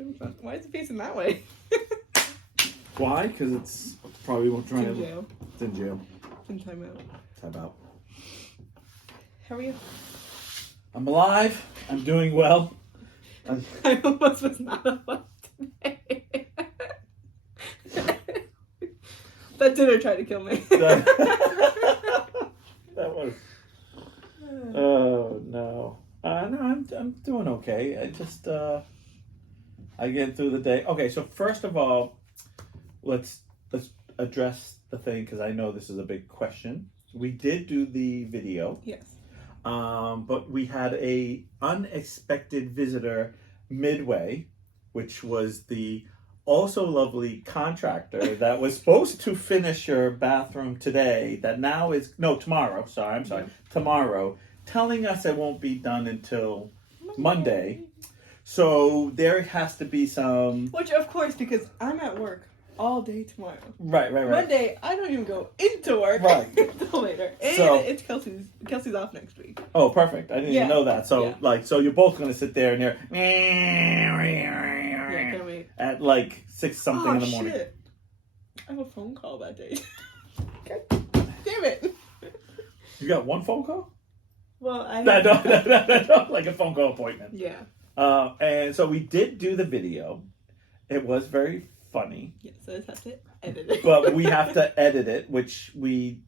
bedroom? Why is it facing that way? Why? Because it's probably won't try It's in jail. It's in jail. In timeout. Timeout. How are you? I'm alive. I'm doing well. I almost was not alive today. That dinner tried to kill me. That was. Oh no. No, I'm doing okay. I just I get through the day. Okay, so first of all, let's address the thing because I know this is a big question. We did do the video. Yes. But we had a unexpected visitor midway, which was the also lovely contractor that was supposed to finish your bathroom today. That now is tomorrow. I'm sorry, tomorrow. Telling us it won't be done until Monday. So there has to be some. Which, of course, because I'm at work all day tomorrow. Right. Monday, I don't even go into work until later. And so, it's Kelsey's off next week. Oh, perfect. I didn't even know that. So, so you're both going to sit there and hear. Yeah, can't wait. At like 6-something in the morning. Shit. I have a phone call that day. Okay. Damn it. You got one phone call? Well, I no, like a phone call appointment. Yeah. And so we did do the video. It was very funny. Yeah, so I just have to edit it. But we have to edit it, which we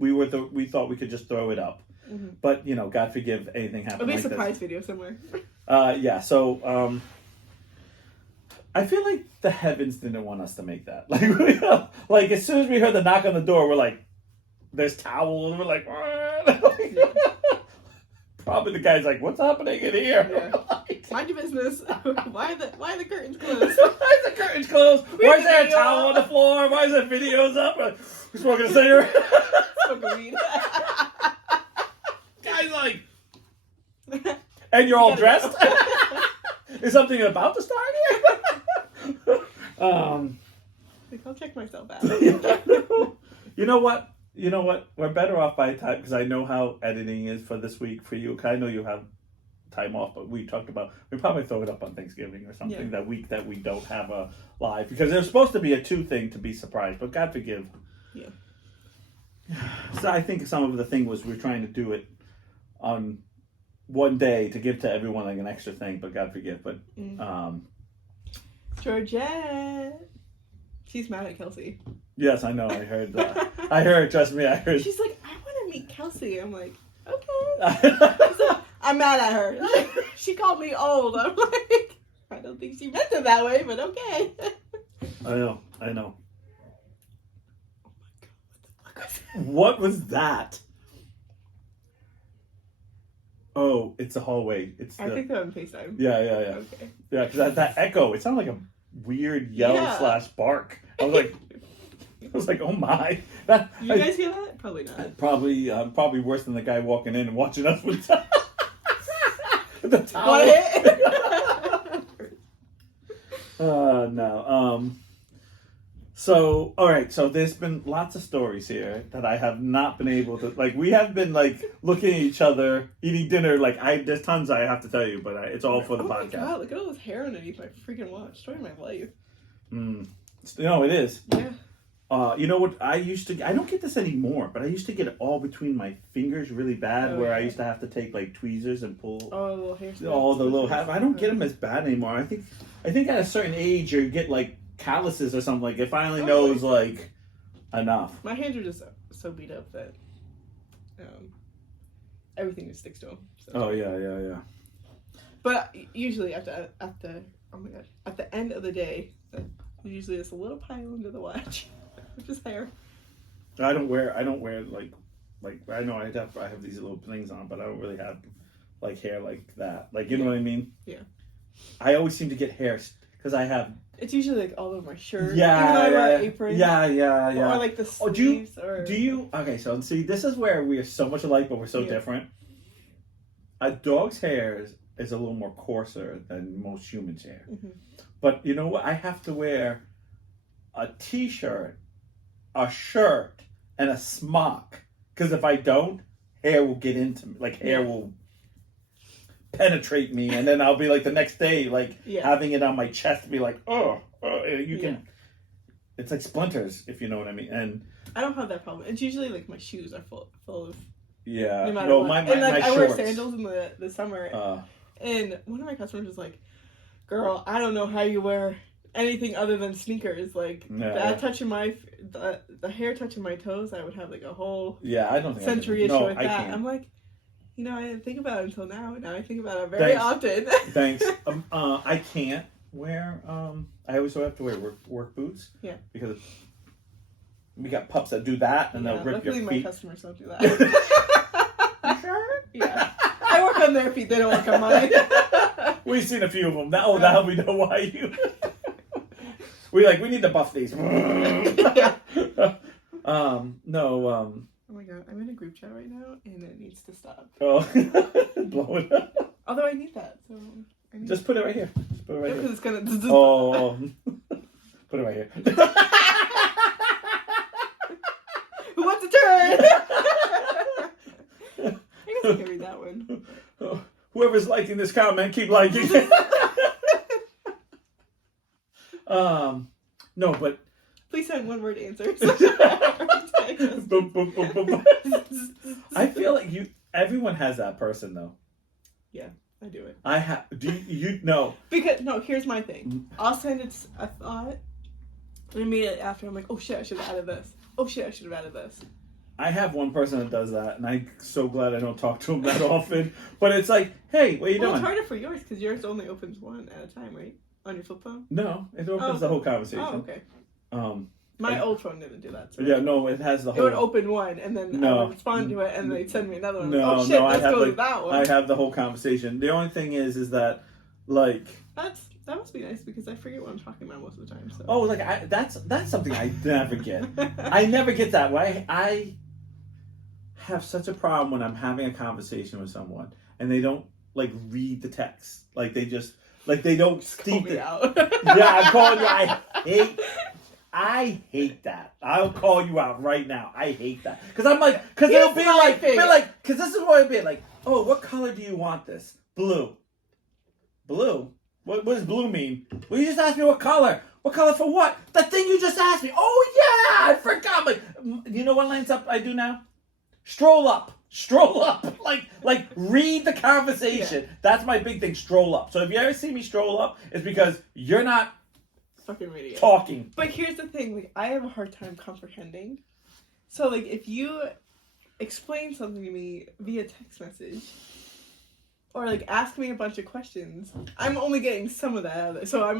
thought we could just throw it up. Mm-hmm. But God forgive anything happens. It'll be like a surprise this. video somewhere. Yeah. So I feel like the heavens didn't want us to make that. Like as soon as we heard the knock on the door, we're like, "There's towels." And we're like, yeah. Probably the guy's like, "What's happening in here?" Yeah. Mind your business. Why are the curtains closed? Why is the curtains closed? Why is there a towel on the floor? Why is there videos up? We're smoking a cigarette. Smoking weed. Guy's like, and you're all dressed? Is something about to start here? I'll check myself out. You know what? We're better off by time because I know how editing is for this week for you. I know you have time off, but we talked about we probably throw it up on Thanksgiving or something that week that we don't have a live because there's supposed to be a 2 thing to be surprised, but God forgive. Yeah. So I think some of the thing was we're trying to do it on one day to give to everyone like an extra thing, but God forgive. But Georgette, she's mad at Kelsey. Yes, I know. I heard that. I heard. Trust me, I heard. She's like, I want to meet Kelsey. I'm like, okay. So, I'm mad at her. She called me old. I'm like, I don't think she meant it that way, but okay. I know. Oh my god, What was that? Oh, it's the hallway. I think they're on FaceTime. Yeah. Okay. Yeah, because that echo, it sounded like a weird yell / bark. I was like, oh my. You guys hear that? Probably not. Probably worse than the guy walking in and watching us with the towel. What? No. So, all right. So there's been lots of stories here that I have not been able to, we have been looking at each other, eating dinner. There's tons I have to tell you, but it's all for the podcast. Oh my god, look at all this hair underneath my freaking watch. Story of my life. It is. Yeah. You know what? I don't get this anymore, but I used to get it all between my fingers really bad where I used to have to take tweezers and pull little hair all the little I don't get them as bad anymore. I think at a certain age you get calluses or something. It finally knows enough. My hands are just so beat up that everything just sticks to them. So. Oh yeah. But usually at the end of the day, usually it's a little pile under the watch, which is hair. I don't wear I know I have these little things on, but I don't really have hair like that. You know what I mean? Yeah. I always seem to get hair because I have. It's usually all over my shirt. Yeah, even though I wear an apron. Yeah. Or the sleeves. Do you? Okay, so see, this is where we are so much alike, but we're so different. A dog's hair is a little more coarser than most humans' hair. Mm-hmm. But you know what? I have to wear a t-shirt, a shirt, and a smock. Because if I don't, hair will get into me. Hair will penetrate me, and then I'll be like the next day, like having it on my chest, be like, you can. It's like splinters, if you know what I mean. And I don't have that problem. It's usually like my shoes are full of. Yeah. No matter what. My and like my I shorts. wear sandals in the summer, and one of my customers was like, "Girl, I don't know how you wear anything other than sneakers. Like touching the hair touching my toes, I would have like a whole I don't think sensory issue with that." Can't. I'm like, I didn't think about it until now. Now I think about it very often. Thanks. I can't wear. I always have to wear work boots. Yeah. Because we got pups that do that, and they'll rip your feet. Luckily, my customers don't do that. You sure? Yeah. I work on their feet. They don't work on mine. We've seen a few of them. Now we know why you. We need to buff these. No. Oh my god, I'm in a group chat right now, and it needs to stop. Oh, blow it up. Although I need that, so just put it right here. Just put it right here. Because it's gonna. Put it right here. Who wants a turn? I guess I can read that one. Whoever's liking this comment, keep liking. No, but please send one-word answers. Boom, boom, boom, boom. I feel like everyone has that person though. Yeah, I do it. Do you know? Because here's my thing. I'll send it a thought, and immediately after I'm like, oh shit, I should have added this. Oh shit, I should have added this. I have one person that does that, and I'm so glad I don't talk to him that often. But it's like, hey, what are you doing? It's harder for yours because yours only opens one at a time, right? On your flip phone? No, it opens the whole conversation. Oh, okay. My old phone didn't do that. So it has the whole. It would open one, and then I would respond to it, and they'd send me another one. Let's go to that one. I have the whole conversation. The only thing is that, like. That must be nice because I forget what I'm talking about most of the time. So. Oh, that's something I never get. I never get that way. I have such a problem when I'm having a conversation with someone and they don't read the text. They just they don't call me out. Yeah, I'm calling you. I hate that. I'll call you out right now. I hate that because I'm because they'll be because this is what it'll be like. Oh, what color do you want this? Blue. Blue. What does blue mean? Well, you just asked me what color. What color for what? The thing you just asked me. Oh yeah, I forgot. You know what lines up I do now? Stroll up. Read the conversation. Yeah. That's my big thing. Stroll up. So if you ever see me stroll up, it's because you're not fucking reading it. Talking. But here's the thing. I have a hard time comprehending. So if you explain something to me via text message. Or ask me a bunch of questions. I'm only getting some of that out of it. So I'm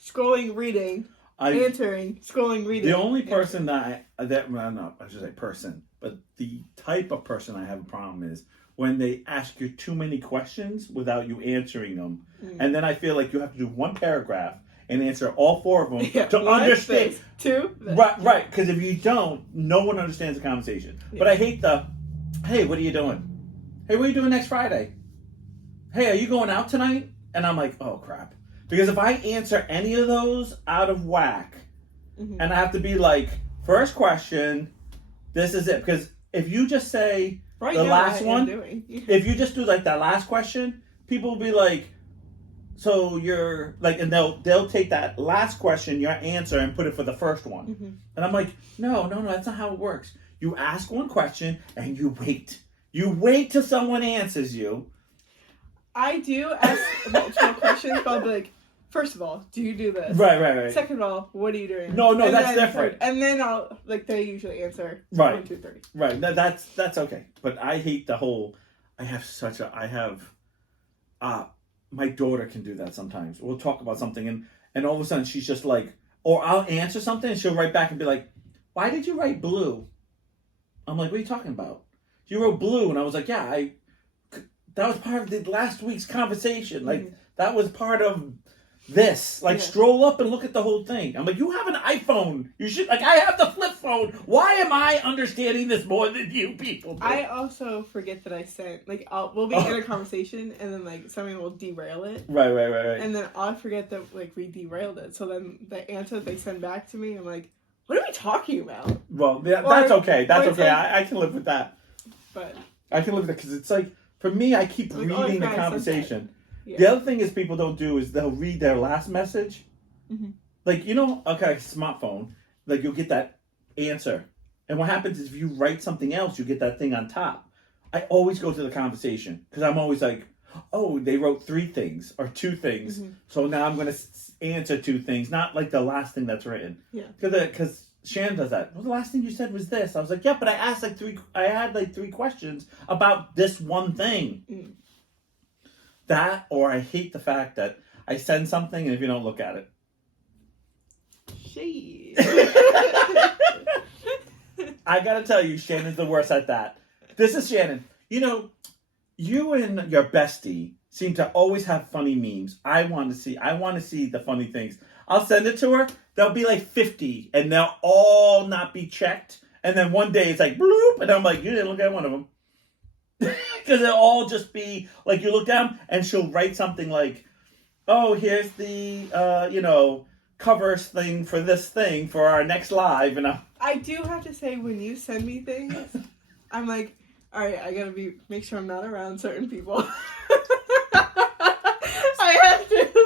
scrolling, reading, answering, scrolling, reading. The only person I should say person, but the type of person I have a problem is when they ask you too many questions without you answering them. And then I feel like you have to do one paragraph and answer all four of them to understand. Space. Two. Right. Because if you don't, no one understands the conversation. Yeah. But I hate hey, what are you doing? Hey, what are you doing next Friday? Hey, are you going out tonight? And I'm like, oh, crap. Because if I answer any of those out of whack, and I have to be first question, this is it. Because if you just say last one, if you just do that last question, people will be like, so you're and they'll take that last question, your answer, and put it for the first one. And I'm like, no, that's not how it works. You ask one question and you wait. You wait till someone answers you. I do ask multiple questions, but I'll be first of all, do you do this? Right. Second of all, what are you doing? No, that's different. And then I'll, they usually answer 1, 2, 3. Right, that's okay. But I hate the whole, my daughter can do that sometimes. We'll talk about something and all of a sudden she's just or I'll answer something and she'll write back and be like, why did you write blue? I'm like, what are you talking about? You wrote blue. And I was like, yeah, that was part of the last week's conversation. That was part of this. Stroll up and look at the whole thing. I'm like, you have an iPhone. You should, I have the flip phone. Why am I understanding this more than you people do? I also forget that I sent, we'll be in a conversation and then, something will derail it. Right. And then I'll forget that, we derailed it. So then the answer that they send back to me, I'm like, what are we talking about? Well, that's okay. That's okay. I can live with that. But I can live with it because it's For me, I keep Like, oh, I reading the forgot I said conversation. Yeah. The other thing is people don't do is they'll read their last message. Mhm. Like, you know, okay, smartphone, like you'll get that answer. And what happens is if you write something else, you get that thing on top. I always go to the conversation because I'm always like, oh, they wrote 3 things or 2 things. Mhm. So now I'm going to answer 2 things, not like the last thing that's written. Yeah. Because Shannon does that. Well, the last thing you said was this. I was like, yeah, but I asked I had 3 questions about this one thing. Mm. That, or I hate the fact that I send something and if you don't look at it. Shade. I gotta tell you, Shannon's the worst at that. This is Shannon. You know, you and your bestie seem to always have funny memes. I want to see the funny things. I'll send it to her. There'll be like 50, and they'll all not be checked. And then one day it's like bloop, and I'm like, you didn't look at one of them. Because it'll all just be like you look down, and she'll write something like, "Oh, here's the cover thing for our next live," and I do have to say, when you send me things, I'm like, all right, I gotta make sure I'm not around certain people. I have to see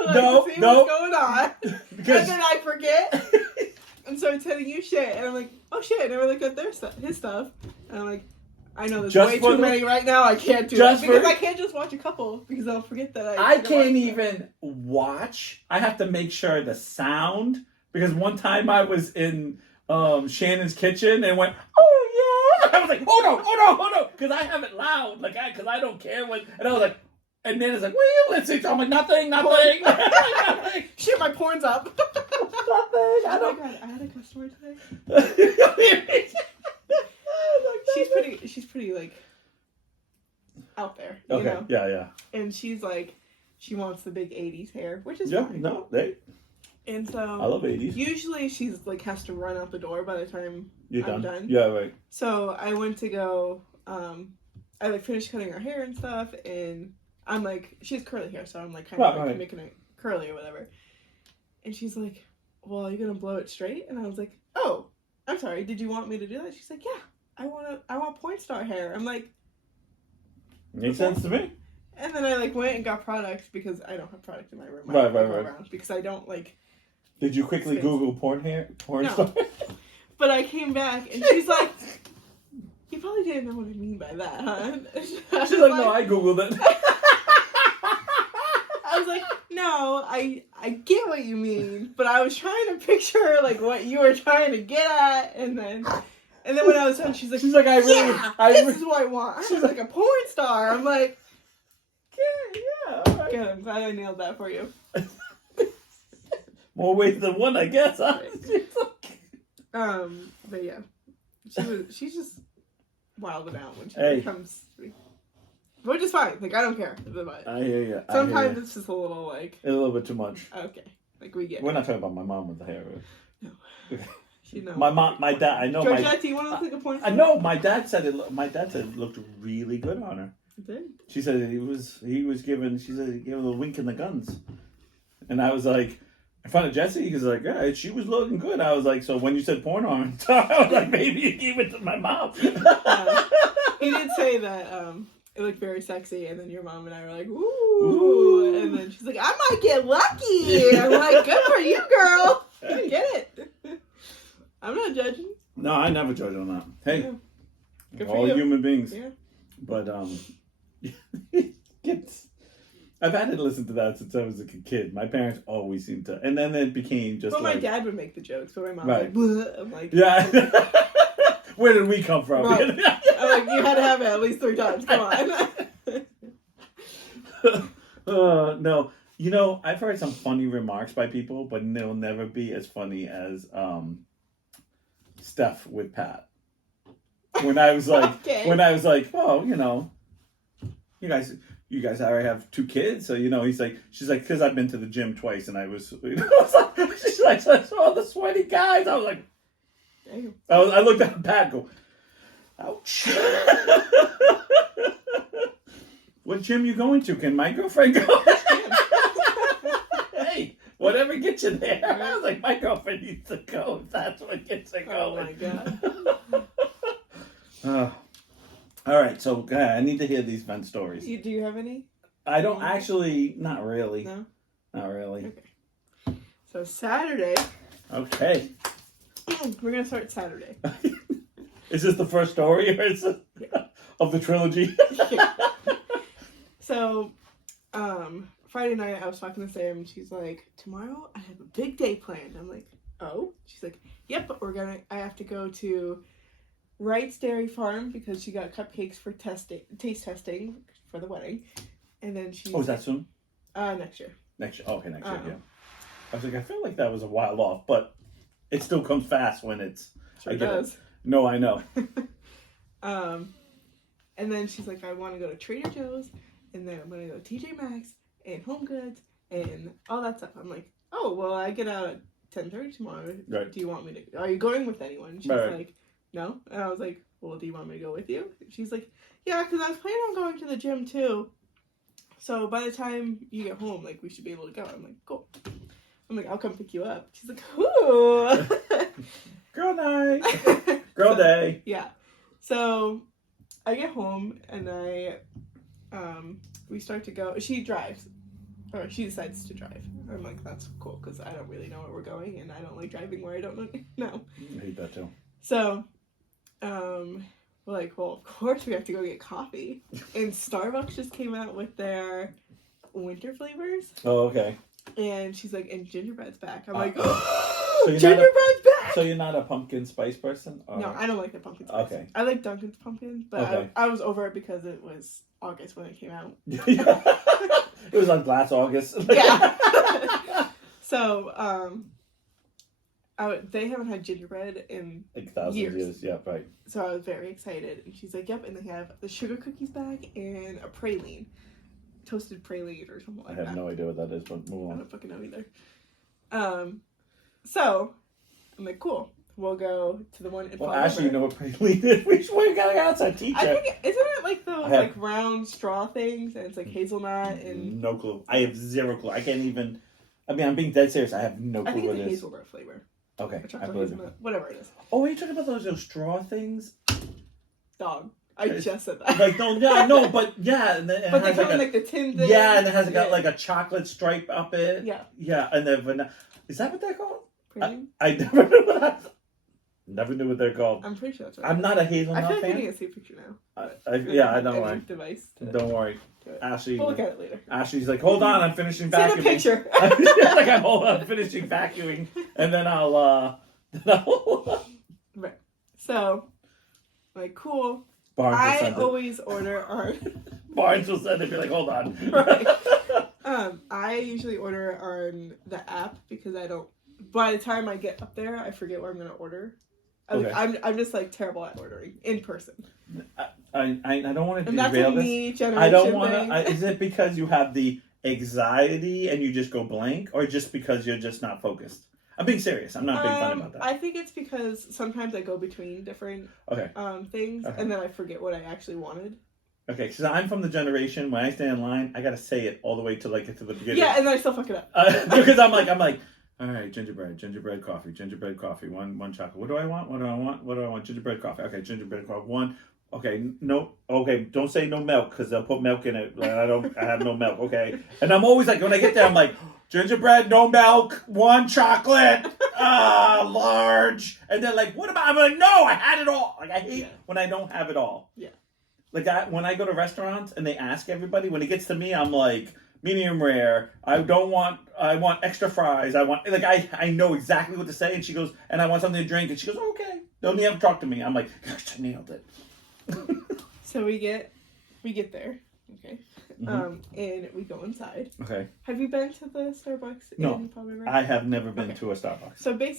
what's going on, because and then I forget, and start sending you shit, and I'm like, oh shit, I never looked at his stuff, and I'm like, I know there's way too many right now. I can't do it because I can't just watch a couple because I'll forget that I can't even watch. I have to make sure the sound because one time I was in Shannon's kitchen and went, oh yeah, I was like, oh no, because I have it loud, like because I don't care what, and I was like, and then it's like, what are you listening to? I'm like, nothing. Shit, my porn's up. Nothing. Oh my god, I had a customer today. She's pretty like out there, you know? Yeah. And she's like, she wants the big 80s hair, which is fine. No, And so I love 80s. Usually she's like has to run out the door by the time I'm done. Yeah, right. So I went to go, I like finished cutting her hair and stuff, and I'm like, she has curly hair, so I'm like kind of making it curly or whatever. And she's like, well, are you gonna blow it straight? And I was like, oh, I'm sorry, did you want me to do that? She's like, yeah. I want porn star hair. I'm like, makes sense to me. And then I like went and got products because I don't have product in my room. Right. Because I don't like. Did you quickly Google porn star? But I came back and she's like, you probably didn't know what I mean by that, huh? She's like, no, I Googled it. I was like, no, I get what you mean, but I was trying to picture like what you were trying to get at, and then when I was done, she's like, this is what I want. She's like a porn star. I'm like, yeah, all right. Good, I'm glad I nailed that for you. More ways than one, I guess. Huh? But yeah, she's just wilding out when she comes. Which is fine. Like, I don't care. I hear you. Sometimes it's just a little like a little bit too much. Okay, like we get. We're not talking about my mom with the hair. No. She knows. My dad. I know. Georgette, do you want to look like a porn star? I know. My dad said it looked really good on her. It did. She said he was giving. She said he gave a little wink in the guns, and I was like, in front of Jesse, he was like, yeah, she was looking good. I was like, so when you said porn on, I was like, maybe you gave it to my mom. He did say that it looked very sexy, and then your mom and I were like, ooh. And then she's like, I might get lucky. I'm like, good for you, girl. You get it. I'm not judging. No, I never judge on that. Hey, good for all you. human beings. Yeah. But I've had to listen to that since I was a kid. My parents always seemed to, and then it became just. But like, my dad would make the jokes, but my mom was like, bleh. I'm like, yeah. Where did we come from? Right. I'm like, you had to have it at least 3 times. Come on. No, you know, I've heard some funny remarks by people, but they'll never be as funny as Steph with Pat. When I was like, oh, you know, you guys already have 2 kids, so you know, she's like, because I've been to the gym twice, and I was, you know, she's like, I saw the sweaty guys. I was like, damn. I looked at Pat, and go, ouch. What gym you going to? Can my girlfriend go? Hey, whatever gets you there. I was like, my girlfriend needs to go. That's what gets her going. Oh my god. All right, so I need to hear these fun stories. Do you have any? I don't actually, not really. No? Not really. Okay. So Saturday, Okay. we're going to start Saturday. Is this the first story or is it of the trilogy? So, Friday night I was talking to Sam and she's like, tomorrow I have a big day planned. I'm like, oh? She's like, yep, but I have to go to Wright's Dairy Farm because she got cupcakes for taste testing for the wedding. And then she's... Oh, is that soon? Next year. Next year. Oh, okay, next year, yeah. I was like, I feel like that was a while off, but it still comes fast when it's... Sure does. No, I know. And then she's like, I want to go to Trader Joe's, and then I'm going to go to TJ Maxx, and Home Goods, and all that stuff. I'm like, oh, well, I get out at 10:30 tomorrow. Right. Do you want me to... Are you going with anyone? She's right. like, no. And I was like, well, do you want me to go with you? She's like, yeah, because I was planning on going to the gym, too. So by the time you get home, like, we should be able to go. I'm like, cool. I'm like, I'll come pick you up. She's like, ooh. Girl night. Girl day. Yeah. So I get home and we start to go. She drives. Or she decides to drive. I'm like, that's cool because I don't really know where we're going and I don't like driving where I don't know. I hate that too. So, we're like, well, of course we have to go get coffee. And Starbucks just came out with their winter flavors. Oh, okay. And she's like, and gingerbread's back. I'm like, so gingerbread's back! So you're not a pumpkin spice person? Or? No, I don't like the pumpkin spice. Okay. I like Dunkin's pumpkin, but okay. I was over it because it was August when it came out. It was like last August. Yeah. So, they haven't had gingerbread in like thousands of years. Yeah, right. So I was very excited. And she's like, yep, and they have the sugar cookies back and a praline. Toasted praline or something like that. I have no idea what that is, but move on. I don't fucking know either. So, I'm like, cool. We'll go to the one in Well, Fall actually, River. you know what praline is? We got an outside teacher. I think, isn't it like those like round straw things and it's like hazelnut and... No clue. I have zero clue. I can't even... I mean, I'm being dead serious. I have no clue I think what it's it a is. hazelnut flavor. Okay, I believe it. Whatever it is. Oh, are you talking about those straw things? Dog. I just said that. Like, no, but yeah. And then but they come in like the tin thing. Yeah, and it has got like a chocolate stripe up it. Yeah. Yeah, and then vanilla. Is that what they're called? I never knew what never knew what they're called. I'm pretty sure that's right. I'm not a hazelnut fan. I feel like fan. I need to see a picture now. I don't worry. Device Don't worry. Ashley. We'll look at it later. Ashley's like, hold on, I'm finishing vacuuming. Send a picture. Like, I'm finishing vacuuming, and then I'll. Right. So, like, cool. Barnes I always order on... Barnes will send it, be like, hold on. Right. I usually order on the app because I don't... By the time I get up there, I forget what I'm going to order. Okay. I'm just, like, terrible at ordering in person. I don't want to derail this. That's a me generation I don't want to... Is it because you have the anxiety and you just go blank, or just because you're just not focused? I'm being serious. I'm not being funny about that. I think it's because sometimes I go between different things, and then I forget what I actually wanted. Okay, because I'm from the generation, when I stand in line, I gotta say it all the way to like get to the beginning. Yeah, and then I still fuck it up. Because I'm like, all right, gingerbread coffee, one chocolate. What do I want? Gingerbread coffee. Okay, gingerbread coffee. One. Okay, no. Okay, don't say no milk because they'll put milk in it. Like, I have no milk. Okay, and I'm always like, when I get there, I'm like, gingerbread, no milk, one chocolate, large. And they're like, what about? I'm like, no, I had it all. Like, I hate when I don't have it all. Yeah. Like when I go to restaurants and they ask everybody, when it gets to me, I'm like, medium rare. I want extra fries. I know exactly what to say. And she goes, and I want something to drink. And she goes, okay. Don't even have to talk to me. I'm like, gosh, I nailed it. So we get there. Okay. And we go inside. Okay. Have you been to the Starbucks in Fall River? I have never been to a Starbucks. So okay.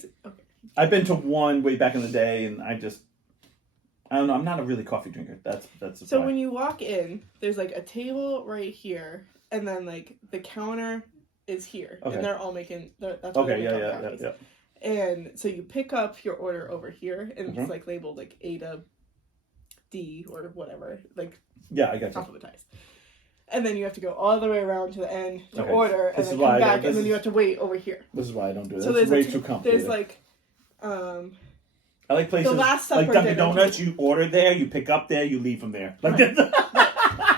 I've been to one way back in the day, and I don't know. I'm not a really coffee drinker. That's so when you walk in, there's like a table right here, and then like the counter is here, and they're all making. That's okay. Yeah. And so you pick up your order over here, and it's like labeled like A to D or whatever, like I got you. Alphabetized. And then you have to go all the way around to the end to order, and then come back, and then you have to wait over here. This is why I don't do that. So it's way too complicated. There's like, I like places Last Supper like Dunkin' dinner Donuts. table. You order there, you pick up there, you leave from there. Like Right.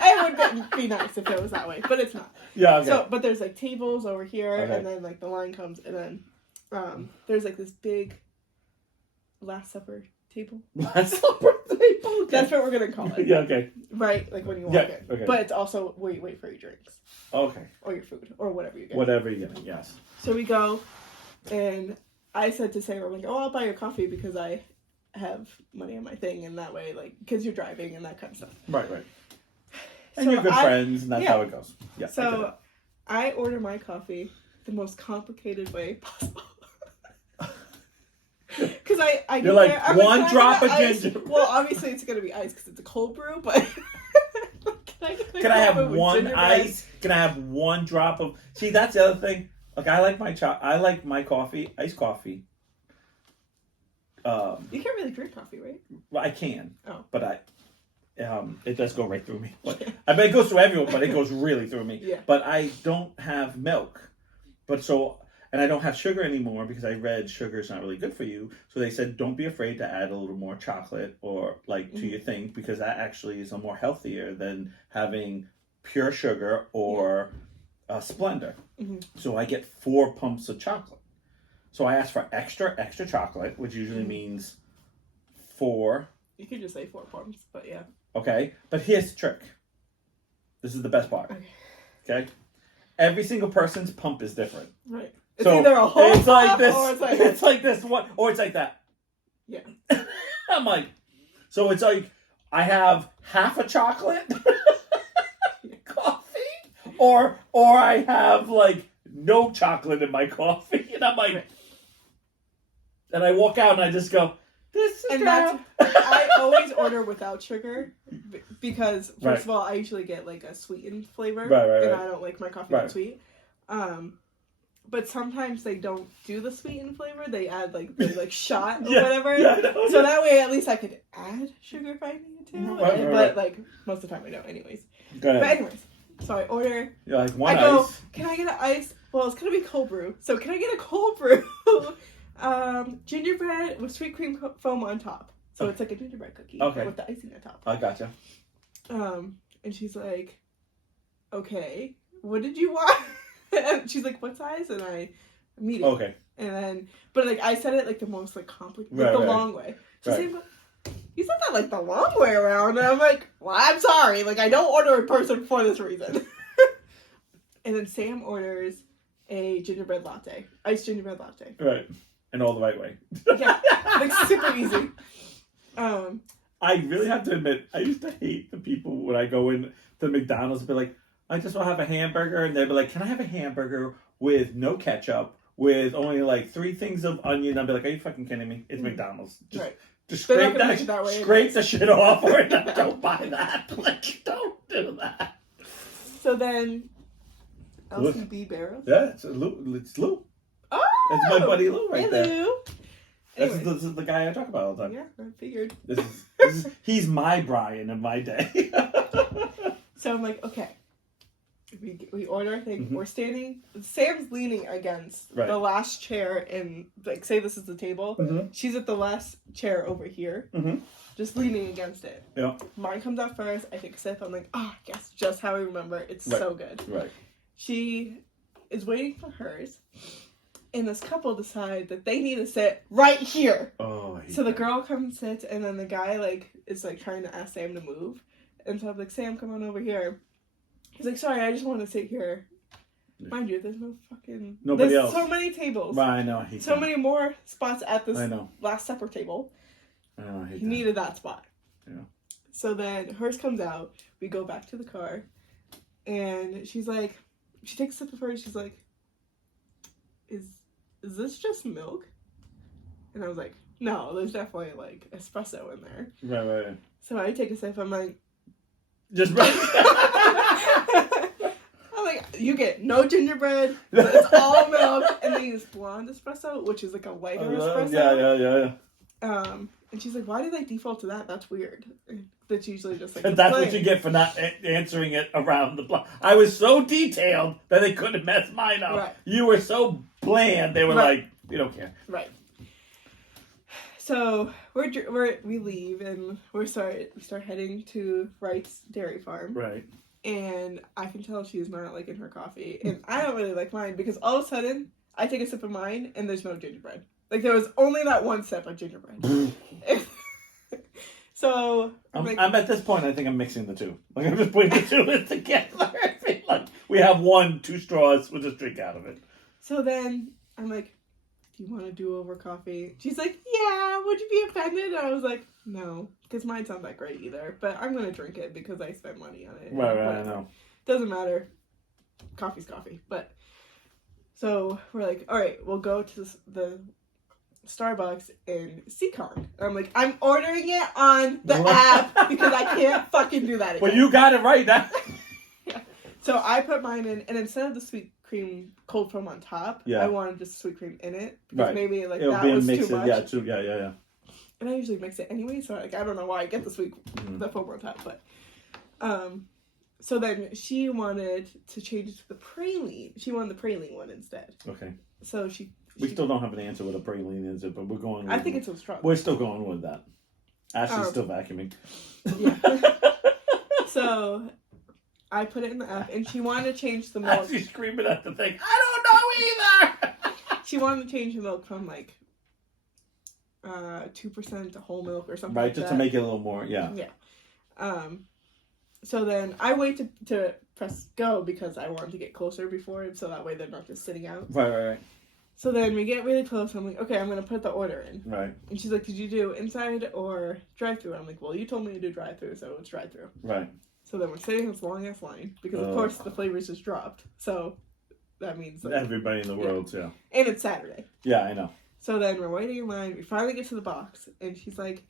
It would be nice if it was that way, but it's not. Yeah. Okay. So, but there's like tables over here, Okay. and then like the line comes, and then there's like this big Last Supper table. Last Supper table. Okay. That's what we're gonna call it. Yeah. Okay. Right, like when you walk Yeah, in. okay. But it's also where you wait for your drinks Okay. or your food or whatever you get. Whatever you're getting. Yes. So we go, and I said to Sarah, like, "Oh, I'll buy your coffee because I have money on my thing, and that way, like, because you're driving and that kind of stuff." Right. Right. And So you're good friends, and that's how it goes. Yeah. So I order my coffee the most complicated way possible. Because I You're get like, there, I'm one "Can I drop get of ice?" ginger. Well, obviously it's gonna be ice because it's a cold brew, but Can I have one ice? Can I have one drop of? See, that's the other thing. Like, I like my coffee, iced coffee. You can't really drink coffee, right? Well, I can. Oh. But it does go right through me. I mean, it goes through everyone, but it goes really through me. Yeah. But I don't have milk. And I don't have sugar anymore because I read sugar is not really good for you. So they said, don't be afraid to add a little more chocolate or to your thing, because that actually is a more healthier than having pure sugar or Splendor. Mm-hmm. So I get 4 pumps of chocolate. So I asked for extra chocolate, which usually means 4. You could just say 4 pumps, but yeah. Okay, but here's the trick. This is the best part. Okay? Every single person's pump is different. Right. It's So either a whole it's like pump this, or it's like it's like this one, or it's like that. Yeah. I'm like, so it's like I have half a chocolate coffee, or I have like no chocolate in my coffee, and I'm like, Right. and I walk out and I just go, this is crap. I always order without sugar because first Right. of all, I usually get like a sweetened flavor, Right, and right. I don't like my coffee Right. sweet. But sometimes they don't do the sweetened flavor; they add like the shot or Yeah, whatever. yeah, I know, So yeah. that way, at least I could add sugar if I needed to. Right, right, but right. like most of the time, I don't. Anyways. Go ahead. But anyways, so I order. You're like, one I go, ice. can I get an ice? Well, it's gonna be cold brew. So can I get a cold brew? Gingerbread with sweet cream foam on top. So it's like a gingerbread cookie with the icing on top. I gotcha. And she's like, okay, what did you want? And she's like, what size? And I, medium. Okay. And then, but like I said it like the most like complicated, Right, the right. long way. She's Right. saying, but you said that like the long way around. And I'm like, well, I'm sorry. Like I don't order a person for this reason. And then Sam orders a gingerbread latte, iced gingerbread latte. Right. And all the right way. Yeah, like super easy. I really have to admit, I used to hate the people when I go in to McDonald's and be like, I just want to have a hamburger. And they'd be like, can I have a hamburger with no ketchup, with only like 3 things of onion? I'd be like, are you fucking kidding me? It's McDonald's. Just They're not scrape gonna make it that way scrape the shit off, or don't buy that. Like, don't do that. So then, LCB Barrels. Yeah, it's Lou. It's Lou. Oh, It's my buddy Lou right hey, there. Lou. This Anyways. is the guy I talk about all the time. Yeah, I figured. He's my Brian of my day. So I'm like, okay. We order our thing. Mhm. We're standing. Sam's leaning against Right. the last chair, in like say this is the table. Mhm. She's at the last chair over here, Mhm. just leaning against it. Yeah. Mine comes out first. I take a sip. I'm like, yes, just how I remember. It's Right. so good. Right. She is waiting for hers, and this couple decide that they need to sit right here. Oh. So the girl comes and sits, and then the guy like is like trying to ask Sam to move, and so I'm like, Sam, come on over here. He's like, sorry, I just want to sit here. Mind you, there's Nobody there's else. so many tables, I know. I hate so that. many more spots at this I know. Last Supper table. I know. I hate He that. needed that spot. Yeah. So then hers comes out. We go back to the car, and she's like, she takes a sip of hers. She's like, is this just milk? And I was like, no, there's definitely like espresso in there. Right. So I take a sip. I'm like, Just I'm like, you get no gingerbread. It's all milk, and they use blonde espresso, which is like a lighter espresso. Yeah. And she's like, why do they default to that? That's weird. That's usually just like. And that's what plain. you get for not answering it around the block. I was so detailed that they couldn't mess mine up. Right. You were so bland. They were Right. like, we don't care. Right. So we leave and we start heading to Wright's Dairy Farm. Right. And I can tell she's not liking her coffee, and I don't really like mine because all of a sudden I take a sip of mine and there's no gingerbread. Like there was only that one sip of gingerbread. So I'm at this point. I think I'm mixing the two. Like I'm just putting the two in together. I feel like we have 2 straws. We'll just drink out of it. So then I'm like, "Do you want to do over coffee?" She's like, "Yeah." Would you be offended? And I was like, "No, because mine's not that great either. But I'm gonna drink it because I spent money on it. Right. I know. Doesn't matter. Coffee's coffee." But so we're like, "All right, we'll go to the Starbucks in Seacon." I'm like, "I'm ordering it on the app because I can't fucking do that again." Well, you got it right now. Yeah. So I put mine in, and instead of the sweet cream cold foam on top, I wanted just sweet cream in it because maybe like that was too much. Yeah. And I usually mix it anyway, so like I don't know why I get the the foam on top, but so then she wanted to change it to the praline. She wanted the praline one instead. Okay. So we still don't have an answer what a praline is, but we're going. I think it's so strong. We're still going with that. Ashley's still vacuuming. Yeah. So I put it in the app, and she wanted to change the milk. Ashley's screaming at the thing. I don't know either. She wanted to change the milk from like 2% to whole milk or something. Right, like just that. to make it a little more. Yeah. Yeah. So then I wait to press go because I wanted to get closer before, so that way they're not just sitting out. Right. So then we get really close. I'm like, okay, I'm going to put the order in. Right. And she's like, did you do inside or drive-through? I'm like, well, you told me to do drive-through, so it's drive-through. Right. So then we're sitting in this long-ass line because, of course, the flavors just dropped. So that means... like, everybody in the world, yeah. And it's Saturday. Yeah, I know. So then we're waiting in line. We finally get to the box, and she's like,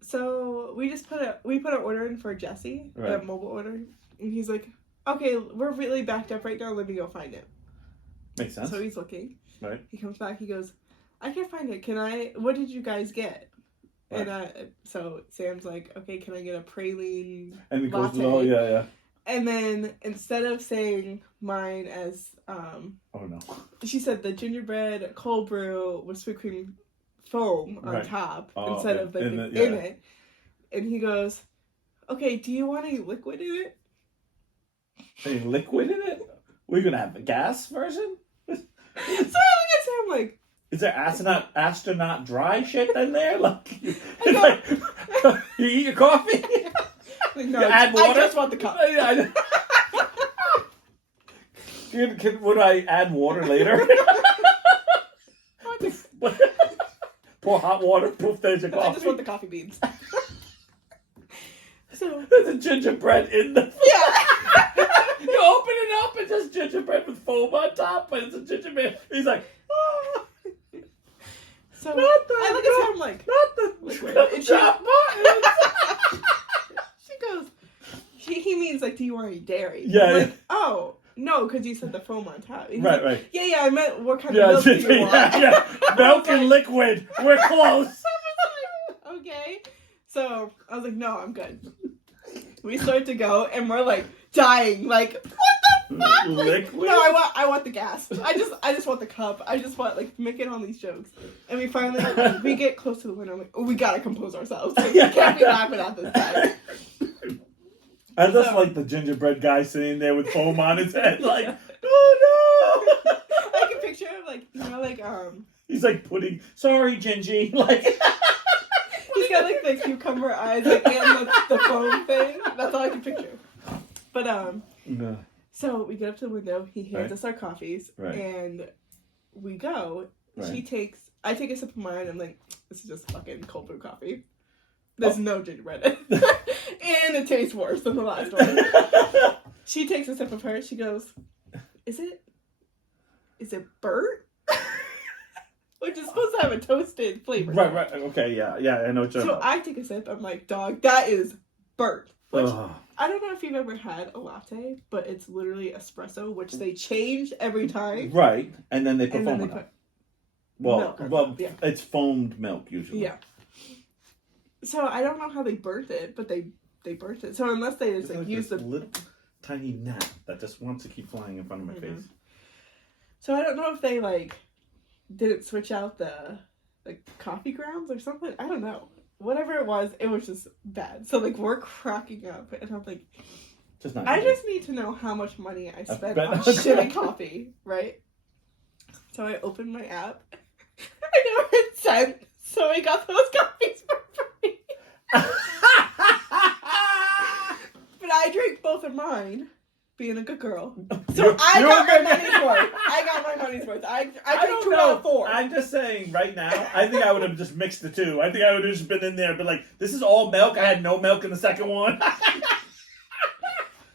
so we just put an order in for Jesse, a mobile order. And he's like, okay, we're really backed up right now. Let me go find it. Makes sense. So he's looking. Right. He comes back. He goes, I can't find it. What did you guys get? Right. And so Sam's like, okay, can I get a praline and it latte? Goes, yeah. And then instead of saying mine as oh no, she said the gingerbread cold brew with sweet cream foam on top instead of in it. And he goes, okay, do you want any liquid in it? Any liquid in it? We're gonna have the gas version. So I look at Sam like, is there astronaut dry shit in there? Like, you eat your coffee? Like, no, you add water? I just want the cup. Would I add water later? Pour hot water, poof, there's your coffee. I just want the coffee beans. So there's a gingerbread in the... Yeah. You open it up and just gingerbread with foam on top, but it's a gingerbread. He's like, oh. So I look at Sam like, not the liquid. And she goes, he means like, do you want any dairy? Yeah. I'm like, oh, no, because you said the foam on top. He's right, like, right. Yeah, I meant what kind of milk do you want? Yeah. Milk and liquid. We're close. Okay. So I was like, no, I'm good. We start to go, and we're like dying. Like, what the fuck? Liquid? Like, no, I want the gas. I just want the cup. I just want like making all these jokes. And we finally we get close to the window. I'm like, oh, we gotta compose ourselves. Like, we can't be laughing at this guy. I just like the gingerbread guy sitting there with foam on his head, like, oh no! I can picture him like, you know, like he's like putting, sorry, Gingy, like. He's got like the cucumber eyes, like, and the foam thing. That's all I can picture. But No. So we get up to the window. He hands us our coffees, and we go. Right. I take a sip of mine. I'm like, this is just fucking cold brew coffee. There's no gingerbread in it. And it tastes worse than the last one. She takes a sip of hers. She goes, is it burnt? Which is supposed to have a toasted flavor. Right. Okay, yeah, I know what you're So about. I take a sip. I'm like, dog, that is burnt. Which, Ugh. I don't know if you've ever had a latte, but it's literally espresso, which they change every time. Right, and then they put foam on it. Well, yeah. It's foamed milk usually. Yeah. So I don't know how they burnt it, but they burnt it. So unless they just like use the little tiny gnat that just wants to keep flying in front of my face. So I don't know if they like didn't switch out the like coffee grounds or something. I don't know. Whatever it was just bad. So like we're cracking up, and I'm like, just not. I good. just need to know how much money I spent bet- on shitty coffee, right? So I opened my app. I never hit send, so I got those coffees for free. But I drank both of mine, being a good girl. So I got my money's worth. I got my money's worth. I drank 2 out of 4. I'm just saying right now, I think I would have just mixed the two. I think I would have just been in there and been like, this is all milk. I had no milk in the second one.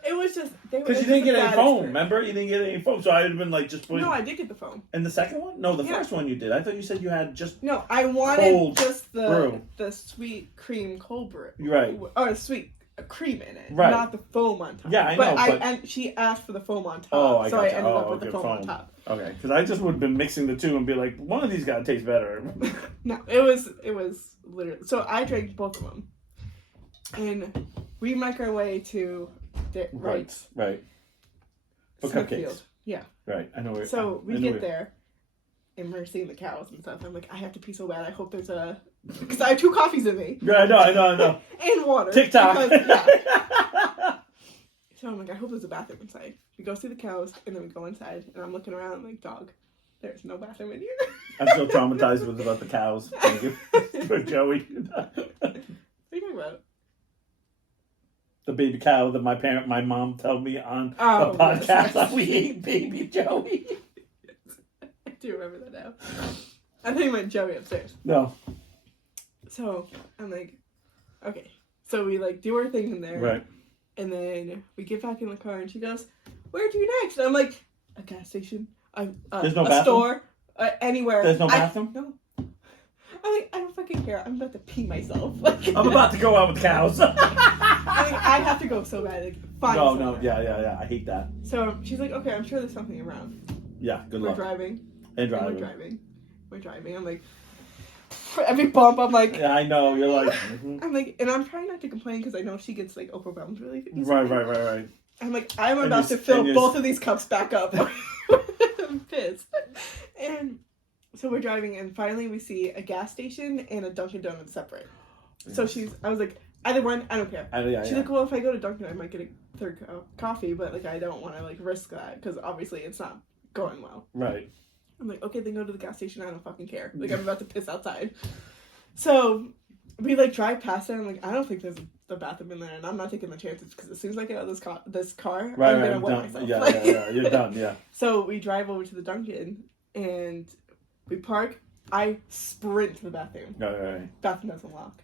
It was just... Because you didn't get any foam, remember? You didn't get any foam, so I would have been like, just... No, I did get the foam. And the second one? No, the first one you did. I thought you said you had just... No, I wanted cold just brew. the sweet cream cold brew. Right. Or sweet cream in it. Right. Not the foam on top. Yeah, I know, but... And she asked for the foam on top, Oh, so I ended up with the foam on top. Okay, because I just would have been mixing the two and be like, one of these got to taste better. No, it was literally... So I drank both of them. And we make our way to... Right. For Smithfield. cupcakes. Yeah. Right, I know where... So we get there, and we're seeing the cows and stuff. I'm like, I have to pee so bad. I hope there's a... Because I have 2 coffees in me. Yeah, I know. And water. TikTok. Because, yeah. So I'm like, I hope there's a bathroom inside. We go see the cows, and then we go inside, and I'm looking around, I'm like, dog, there's no bathroom in here. I'm still traumatized about the cows. Thank you for Joey. What are you talking about? The baby cow that my mom told me on Oh, a podcast yes. that we ate baby Joey. I do remember that now. I think you meant Joey upstairs. No. So I'm like, okay. So we like do our thing in there. Right. And then we get back in the car, and she goes, "Where to next?" And I'm like, "A gas station, There's no a bathroom? store, anywhere." There's no bathroom? No. I'm like, I don't fucking care. I'm about to pee myself. Like, I'm about to go out with cows. I have to go so bad. Like, find No, somewhere. yeah. I hate that. So she's like, "Okay, I'm sure there's something around." Yeah, good We're luck. driving. And We're driving. driving. I'm like, for every bump, I'm like, Yeah, I know. You're like, mhm. I'm like, and I'm trying not to complain because I know she gets like overwhelmed really easily. Right. I'm like, I'm And about you- to fill and you- both of these cups back up. I'm pissed. And so we're driving, and finally we see a gas station and a Dunkin' Donuts separate. So I was like, either one, I don't care. She's like, well, if I go to Dunkin', I might get a third coffee, but like I don't want to like risk that because obviously it's not going well. Right. I'm like, okay, then go to the gas station. I don't fucking care. Like, I'm about to piss outside. So we like drive past it. I'm like, I don't think there's a bathroom in there, and I'm not taking the chances because as soon as I get out of this car, I'm gonna wet myself. Yeah, Like- yeah, you're done. Yeah. So we drive over to the Dunkin' and we park. I sprint to the bathroom. Right. Bathroom doesn't lock.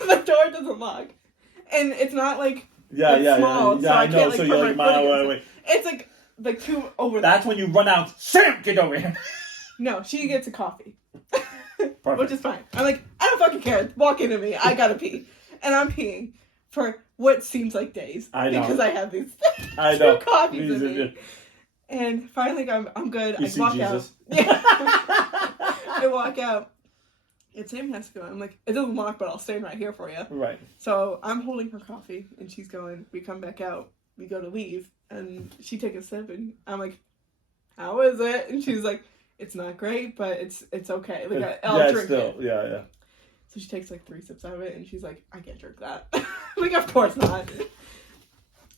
The door doesn't lock, and it's not like Yeah. small, so I I know. can't, like, So put you're my like foot mile against away. it's like 2 over. That's when you run out. Sam, get over here. No, she gets a coffee. Perfect. Which is fine. I'm like, I don't fucking care. Walk into me. I gotta pee. And I'm peeing for what seems like days. I know. Because I have these I 2 know. coffees in me. And finally, I'm good. You I see walk Jesus. out. Yeah. I walk out. And Sam has to go. I'm like, it doesn't lock, but I'll stand right here for you. Right. So I'm holding her coffee, and she's going. We come back out. We go to leave, and she takes a sip, and I'm like, how is it? And she's like, it's not great, but it's okay. Like I'll drink it. Yeah. So she takes like 3 sips out of it, and she's like, I can't drink that. Like, of course not.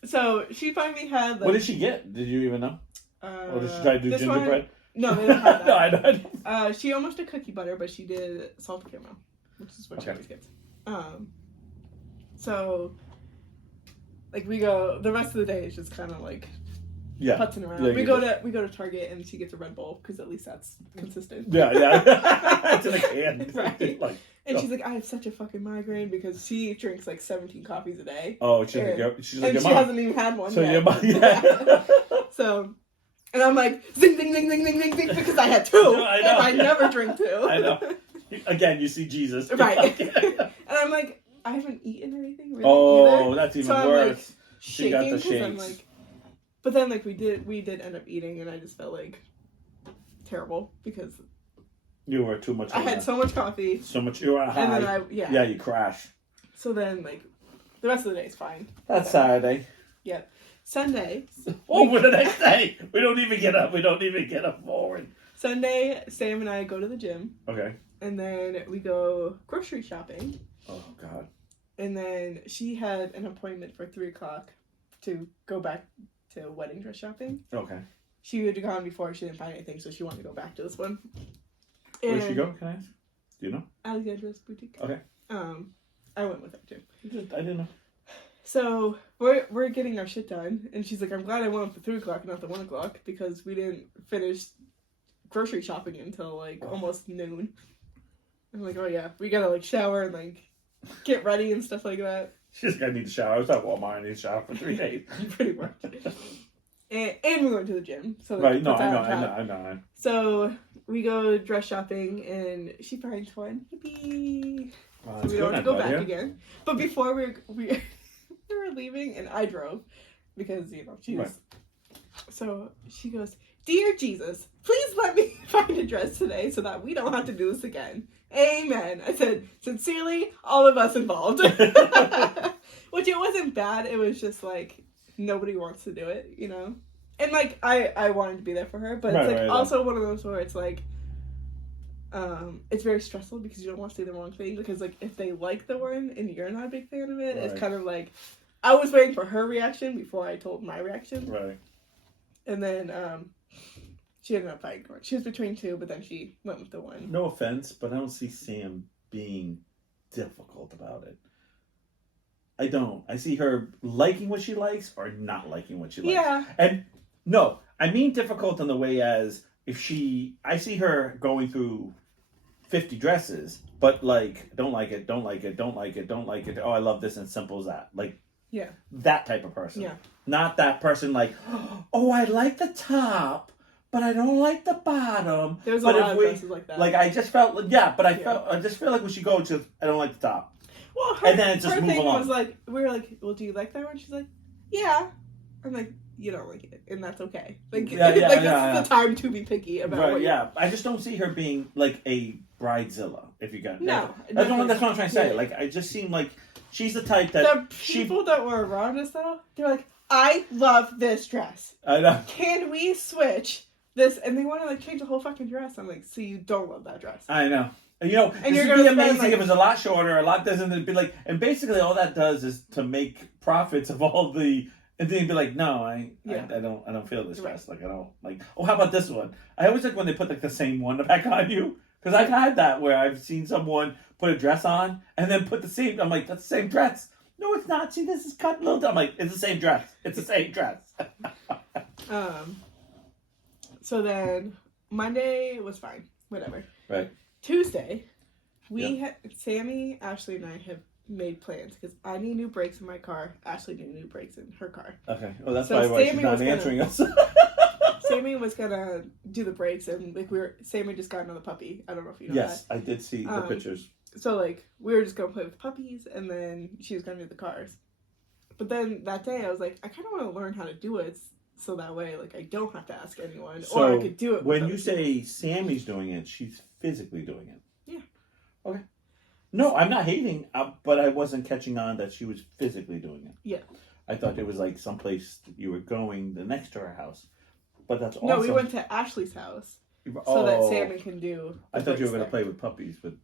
So she finally had like, What did she get? Did you even know? Or did she try to do this gingerbread? No, they don't have No, that. I know. She almost did cookie butter, but she did salted caramel, which is what she Okay. always gets. So like we go. The rest of the day is just kind of like Yeah. putzing around. Yeah, we you go do. to Target, and she gets a Red Bull because at least that's consistent. Yeah. It's in a can. Right. Like, And she's like, I have such a fucking migraine because she drinks like 17 coffees a day. oh, she's like And- your And she mom. hasn't even had one So yet. your mom, yeah. So, and I'm like, zing, zing, zing, zing, zing, zing, zing, because I had 2. I know. And I never drink 2. I know. Again, you see Jesus. Right. And I'm like, I haven't eaten anything really Oh, either. that's even So I'm worse. like She got shaking the because I'm shakes. like, but then like we did end up eating, and I just felt like terrible because You were too much. I had so much coffee. so much. You were high. And then yeah, you crash. So then like the rest of the day is fine. That's Saturday. Sunday. Oh, for the next day. We don't even get up. We don't even get up forward. Sunday, Sam and I go to the gym. Okay. And then we go grocery shopping. Oh, God. And then she had an appointment for 3 o'clock to go back to wedding dress shopping. Okay. She had gone before. She didn't find anything, so she wanted to go back to this one. Where'd she go? Can I ask? Do you know? Alexandra's boutique. Okay. I went with her too. I didn't know. So we're getting our shit done, and she's like, "I'm glad I went up to 3 o'clock, not the 1 o'clock, because we didn't finish grocery shopping until like almost noon." I'm like, "Oh yeah, we gotta like shower and like get ready and stuff like that." She's like, I need to shower. I was at Walmart. I need to shower for 3 days. Pretty much. And we went to the gym. So like, Right? No, I know. So we go dress shopping, and she finds one. Yippee! So we don't have to go back again. But before we were leaving, and I drove because she's. Right. So she goes, "Dear Jesus, please let me find a dress today so that we don't have to do this again. Amen." I said, "Sincerely, all of us involved." Which it wasn't bad. It was just like nobody wants to do it, And like I wanted to be there for her, but it's like also one of those where it's like. It's very stressful because you don't want to say the wrong thing, because like if they like the one and you're not a big fan of it, it's kind of like I was waiting for her reaction before I told my reaction. Right. And then she ended up fighting. She was between 2, but then she went with the one. No offense, but I don't see Sam being difficult about it. I don't. I see her liking what she likes or not liking what she likes. Yeah. And no, I mean difficult in the way as I see her going through 50 dresses, but like, don't like it, don't like it, don't like it, don't like it. Oh, I love this, and simple as that. Like, yeah, that type of person. Yeah. Not that person like, oh, I like the top, but I don't like the bottom. There's a lot of dresses like that. Like, I just felt, I just feel like when she goes, I don't like the top. Well, and then it just her move thing along. was like, we were like, well, do you like that one? She's like, yeah. I'm like, you don't like it, and that's okay. Like, this is the time to be picky about what yeah. I just don't see her being like a bridezilla, if you got no. That's what I'm trying to say. Yeah. Like, I just seem like she's the type that the people that were around us though, they're like, I love this dress. I know. Can we switch this? And they want to like change the whole fucking dress. I'm like, so you don't love that dress? I know. This would be amazing if it was a lot shorter, a lot doesn't. It'd be like, and basically all that does is to make profits of all the. And then you'd be like, no, I don't feel this dress. Like, I don't like. Oh, how about this one? I always like when they put like the same one back on you, because I've had that where I've seen someone put a dress on and then put the same. I'm like, that's the same dress. No, it's not. See, this is cut a little. I'm like, it's the same dress. It's the same dress. So then Monday was fine. Whatever. Right. Tuesday, Sammy, Ashley, and I have made plans because I need new brakes in my car. Ashley needed new brakes in her car. Okay. Well, that's probably why she's not answering us. Sammy was gonna do the brakes, and like Sammy just got another puppy. I don't know if you know that. Yes, I did see the pictures. So like we were just gonna play with puppies, and then she was gonna do the cars. But then that day I was like, I kind of want to learn how to do it, so that way like I don't have to ask anyone, or I could do it. When you say Sammy's doing it, she's physically doing it. Yeah. Okay. No, I'm not hating, but I wasn't catching on that she was physically doing it. Yeah. I thought it was like someplace you were going the next to her house. But that's awesome. No, we went to Ashley's house so that Sammy can do. I thought you were going to play with puppies, but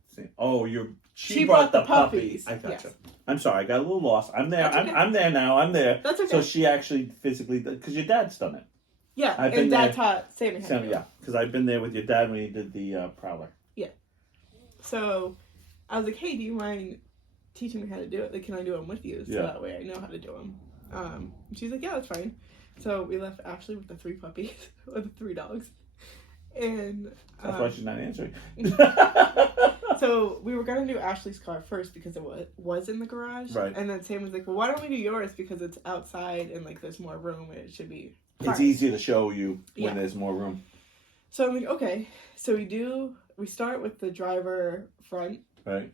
she brought the the puppies. I gotcha. Yes. I'm sorry, I got a little lost. I'm there. Okay. I'm there now. I'm there. That's okay. So she actually physically, because your dad's done it. Yeah, and Dad taught Sammy how to do it. Yeah, because I've been there with your dad when he did the Prowler. Yeah. So I was like, hey, do you mind teaching me how to do it? Like, can I do them with you? So that way I know how to do them. She's like, yeah, that's fine. So we left Ashley with the 3 puppies, or the 3 dogs. And that's why she's not answering. So we were going to do Ashley's car first because it was in the garage. Right. And then Sam was like, well, why don't we do yours? Because it's outside and like there's more room and it should be fine. It's easier to show you when there's more room. So I'm like, okay. So we start with the driver front. Right.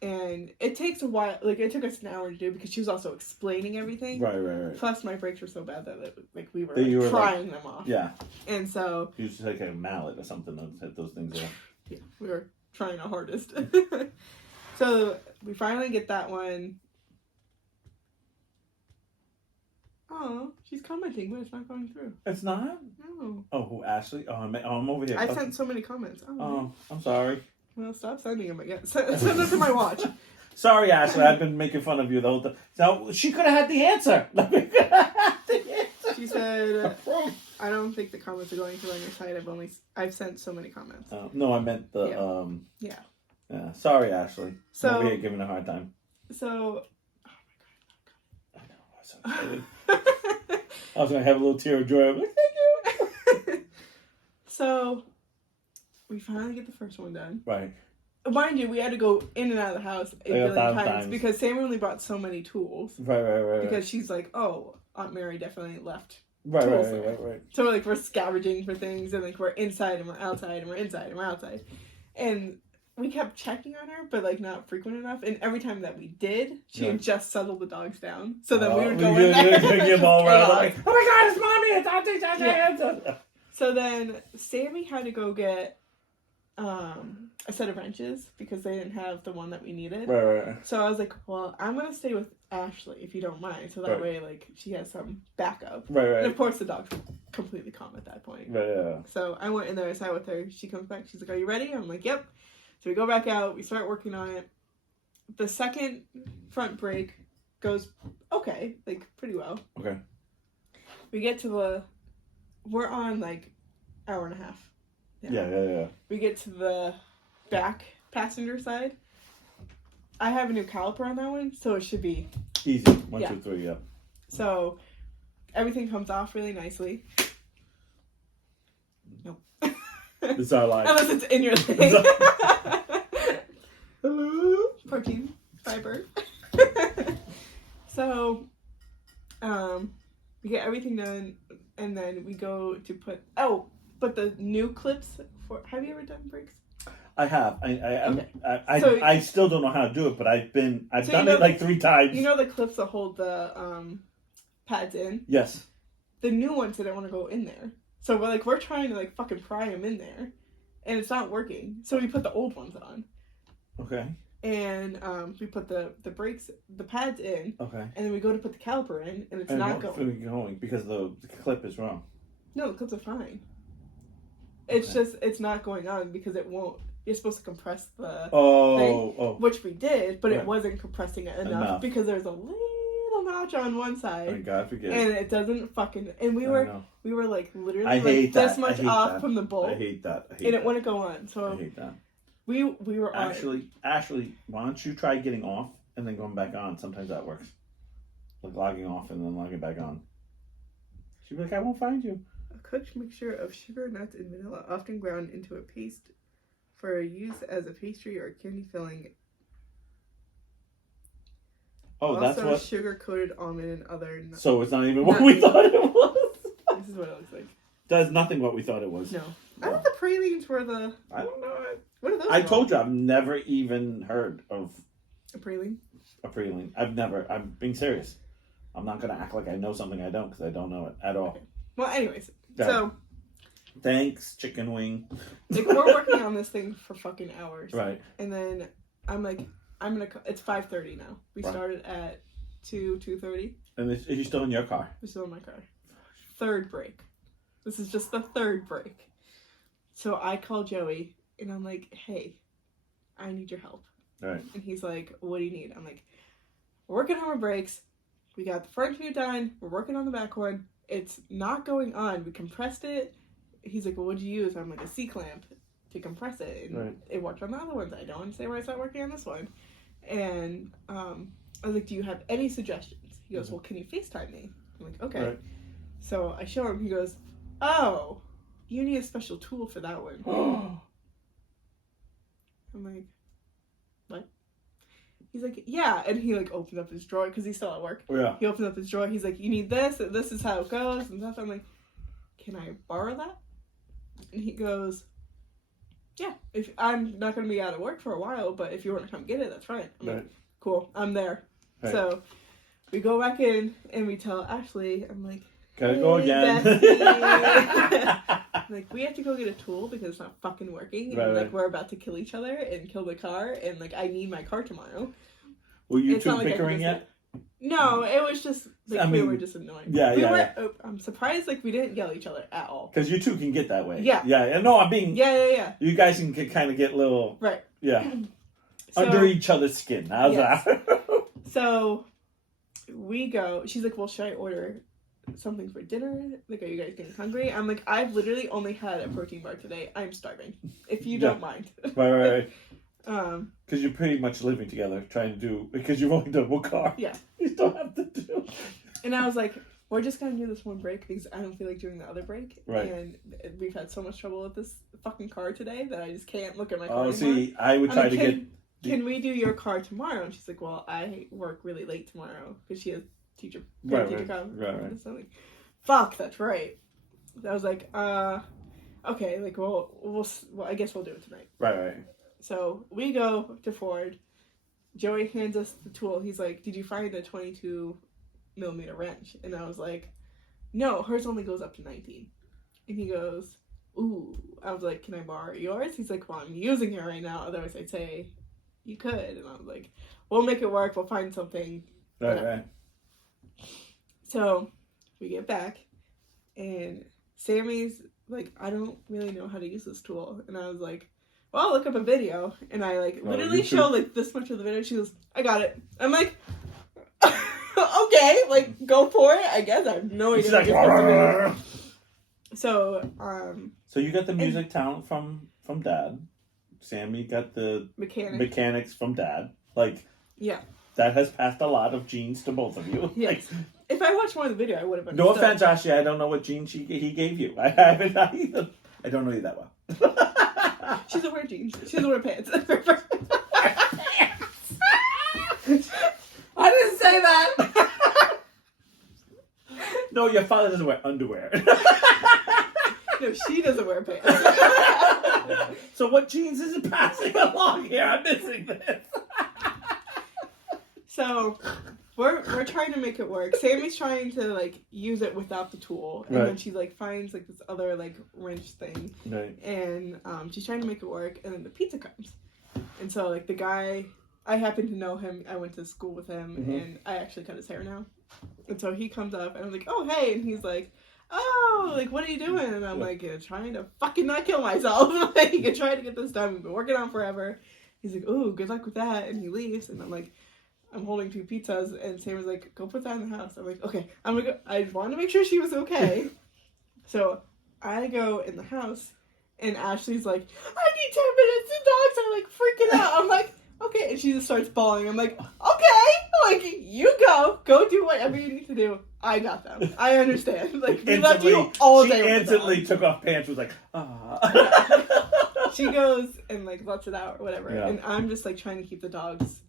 And it takes a while. Like, it took us an hour to do because she was also explaining everything. Right. Plus, my brakes were so bad that we were prying them off. Yeah. And so you just like a mallet or something to hit those things off. Yeah, we were trying our hardest. So we finally get that one. Oh, she's commenting, but it's not going through. It's not? No. Oh, who, Ashley? Oh, I'm over here. I sent so many comments. Oh, I'm sorry. Well, stop sending them again. Send them to my watch. Sorry, Ashley. I've been making fun of you the whole time. So she could have had the answer. She said, I don't think the comments are going through on your site. I've sent so many comments. No, I meant the Yeah. Yeah. Sorry, Ashley. So I'm over here giving her a hard time. So. I know. I was so excited. I was gonna have a little tear of joy. I'm like, thank you. So we finally get the first one done. Right. Mind you, we had to go in and out of the house a billion times because Sam only brought so many tools. Right. Because she's like, oh, Aunt Mary definitely left. Right. So we're scavenging for things, and we're inside and we're outside and we're inside and we're outside, and we kept checking on her, but not frequent enough. And every time that we did, she would just settle the dogs down. So then we would go in there. All around, like, oh my God, it's mommy! It's auntie! Yeah. So then Sammy had to go get a set of wrenches because they didn't have the one that we needed. Right. So I was like, well, I'm gonna stay with Ashley if you don't mind, so that way she has some backup. Right. And of course the dog's completely calm at that point. Right. Yeah. So I went in there, I sat with her. She comes back. She's like, "Are you ready?" I'm like, "Yep." So we go back out. We start working on it. The second front brake goes okay, pretty well. Okay. We get to we're on hour and a half. Yeah. We get to the back passenger side. I have a new caliper on that one, so it should be easy. 1, 2, 3. Yeah. So everything comes off really nicely. Nope. It's our life. Unless it's in your thing. Hello? Protein. Fiber. So, we get everything done, and then we go to but the new clips have you ever done brakes? I have. Okay. I still don't know how to do it, but I've done it 3 times. You know the clips that hold the pads in? Yes. The new ones didn't want to go in there. So we're trying to fucking pry them in there, and it's not working. So we put the old ones on. Okay. And we put the brakes, the pads in. Okay. And then we go to put the caliper in, and it's not going because the clip is wrong. No, the clips are fine. It's just it's not going on because it won't. You're supposed to compress the thing, which we did, but it wasn't compressing it enough because there's a little notch on one side. Thank God forgive. And it doesn't fucking. And we were literally I hate this much off from the bolt. I hate that. And it wouldn't go on. So I hate that. We were Ashley, why don't you try getting off and then going back on? Sometimes that works. Logging off and then logging back on. She'd be like, I won't find you. A cooked mixture of sugar, nuts, and vanilla, often ground into a paste for use as a pastry or candy filling. Oh, that's what. Sugar-coated almond and other. So it's not even what we thought it was. This is what it looks like. Does nothing what we thought it was. No. I thought the pralines were the. I don't know. What are those? I told you I've never even heard of a praline. A praline. I'm being serious. I'm not gonna act like I know something I don't because I don't know it at all. Okay. Well, anyways, so. Thanks, chicken wing. We're working on this thing for fucking hours. Right. And then I'm like, it's 5:30 now. We started at 2:30. And are you still in your car? We're still in my car. Third break. This is just the third break. So I call Joey and I'm like, hey, I need your help. Right. And he's like, what do you need? I'm like, we're working on our brakes. We got the front two done. We're working on the back one. It's not going on. We compressed it. He's like, well, what'd you use? I'm like, a C-clamp to compress it. And it worked on the other ones. I don't understand why it's not working on this one. And I was like, do you have any suggestions? He goes, well, can you FaceTime me? I'm like, okay. Right. So I show him. He goes, oh, you need a special tool for that one. I'm like, what? He's like, yeah. And he opens up his drawer because he's still at work. Yeah. He opens up his drawer. He's like, you need this. And this is how it goes. And stuff. I'm like, can I borrow that? And he goes, yeah. If I'm not going to be out of work for a while, but if you want to come get it, that's fine. I'm like, cool. I'm there. Right. So we go back in and we tell Ashley, I'm like, gotta go again. Like, we have to go get a tool because it's not fucking working. And we're about to kill each other and kill the car. And I need my car tomorrow. Were you two bickering yet? No, it was just like I we mean, were just annoying. yeah, we yeah, were. yeah. I'm surprised like we didn't yell at each other at all. Because you two can get that way. Yeah. Yeah. No, I'm being. Yeah. You guys can kind of get little. Right. Yeah. So, under each other's skin. How's yes. that? So we go. She's like, "Well, should I order something for dinner? Like, are you guys getting hungry?" I'm like, "I've literally only had a protein bar today. I'm starving. If you don't mind." Right. Because you're pretty much living together, trying to do, because you've only done one car. Yeah. You still have to do. And I was like, we're just going to do this one break because I don't feel like doing the other break. Right. And we've had so much trouble with this fucking car today that I just can't look at my car Oh, anymore. see, I would try to get... Can we do your car tomorrow? And she's like, well, I work really late tomorrow because she has teacher Right. So I'm like, fuck, that's right. I was like, okay, like, well, I guess we'll do it tonight. Right. So we go to Ford. Joey hands us the tool. He's like, did you find a 22 millimeter wrench? And I was like, no, hers only goes up to 19. And he goes, ooh. I was like, can I borrow yours? He's like, well, I'm using it right now. Otherwise, I'd say you could. And I was like, we'll make it work. We'll find something. Right. So we get back, and Sammy's like, I don't really know how to use this tool. And I was like, well, I'll look up a video. And I like literally show like this much of the video. She goes, I got it. I'm like, okay, like go for it. I guess I have no idea. She's like, so you got the music talent from Dad. Sammy got the mechanics from Dad. Like, yeah, that has passed a lot of genes to both of you. Yes. Like, if I watched more of the video, I would have understood. No offense, Ashley. I don't know what genes he gave you. I haven't either. I don't know you that well. She doesn't wear jeans. She doesn't wear pants. I didn't say that. No, your father doesn't wear underwear. No, she doesn't wear pants. So what genes is it passing along here? I'm missing this. So we're trying to make it work. Sammy's trying to like use it without the tool, and then she like finds like this other like wrench thing, and she's trying to make it work, and then the pizza comes, and so like the guy, I happen to know him. I went to school with him, and I actually cut his hair now, and so he comes up, and I'm like, oh hey, and he's like, oh, like what are you doing? And I'm like, trying to fucking not kill myself. Like, you're trying to get this done. We've been working on forever. He's like, ooh, good luck with that, and he leaves, and I'm like, I'm holding 2 pizzas, and Sam was like, go put that in the house. I'm like, okay. I'm gonna go. I wanted to make sure she was okay. So I go in the house, and Ashley's like, I need 10 minutes. The dogs are like freaking out. I'm like, okay. And she just starts bawling. I'm like, okay. Like, you go do whatever you need to do. I got them. I understand. Like, we left you all day. She instantly took off pants, was like, ah. She goes and like lets it out or whatever. Yeah. And I'm just like trying to keep the dogs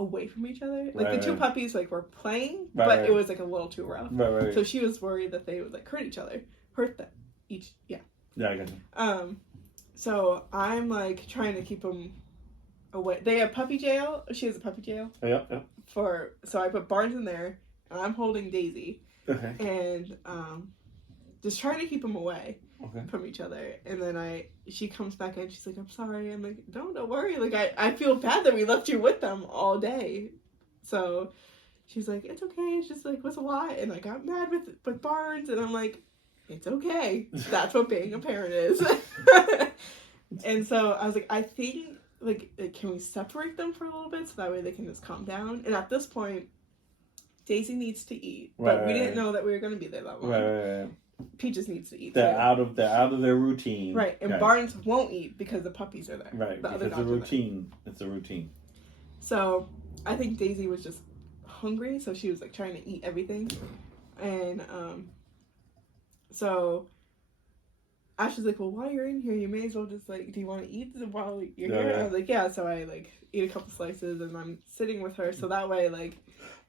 away from each other. Like the 2 puppies like were playing, but it was like a little too rough. So she was worried that they would like hurt each other. Hurt them. Each. Yeah. Yeah, I got you. So I'm like trying to keep them away. They have puppy jail. She has a puppy jail. Yeah. So I put Barnes in there, and I'm holding Daisy. Okay. And just trying to keep them away from each other. And then she comes back in, she's like, I'm sorry. I'm like, don't worry. Like, I feel bad that we left you with them all day. So she's like, it's okay. It's just like, was a lot. And I got mad with Barnes. And I'm like, it's okay. That's what being a parent is. And so I was like, I think, like, can we separate them for a little bit so that way they can just calm down? And at this point, Daisy needs to eat, but we didn't know that we were going to be there that long. Right. Peaches needs to eat. They're out of their routine. Right, and Barnes won't eat because the puppies are there. Right, because it's a routine. It's a routine. So I think Daisy was just hungry, so she was like trying to eat everything, and so Ashley's like, well, while you're in here, you may as well just like, do you want to eat while you're here? And I was like, yeah. So I like eat a couple slices, and I'm sitting with her, so that way like.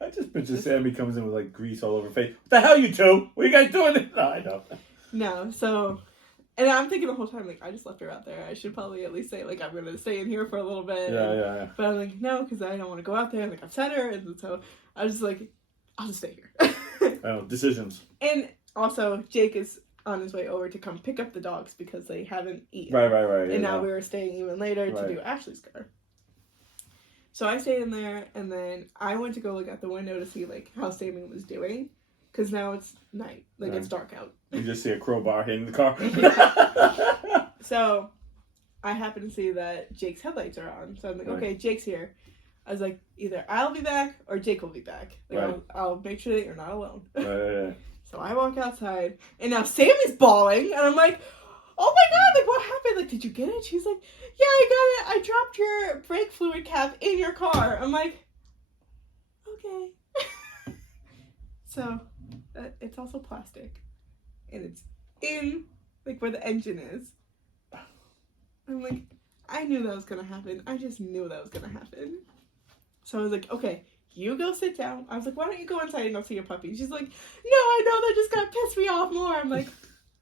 I just picture Sammy comes in with like grease all over her face. What the hell, you two? What are you guys doing? No, I don't. No, so, and I'm thinking the whole time, like, I just left her out there. I should probably at least say, like, I'm going to stay in here for a little bit. Yeah. But I'm like, no, because I don't want to go out there and, like, upset her. And so I was just like, I'll just stay here. Oh, decisions. And also, Jake is on his way over to come pick up the dogs because they haven't eaten. Right. And now we were staying even later to do Ashley's car. So I stayed in there, and then I went to go look out the window to see like how Sammy was doing, because now it's night, like it's dark out. You just see a crowbar hitting the car. So I happen to see that Jake's headlights are on, so I'm like, okay, Jake's here. I was like, either I'll be back or Jake will be back. Like, I'll make sure that you're not alone. So I walk outside, and now Sammy's bawling, and I'm like, oh my god, like, what happened? Like, did you get it? She's like, yeah, I got it. I dropped your brake fluid cap in your car. I'm like, okay. So, it's also plastic, and it's in, like, where the engine is. I'm like, I knew that was gonna happen. I just knew that was gonna happen. So I was like, okay, you go sit down. I was like, why don't you go inside and go see your puppy? She's like, no, I know, that just gonna piss me off more. I'm like,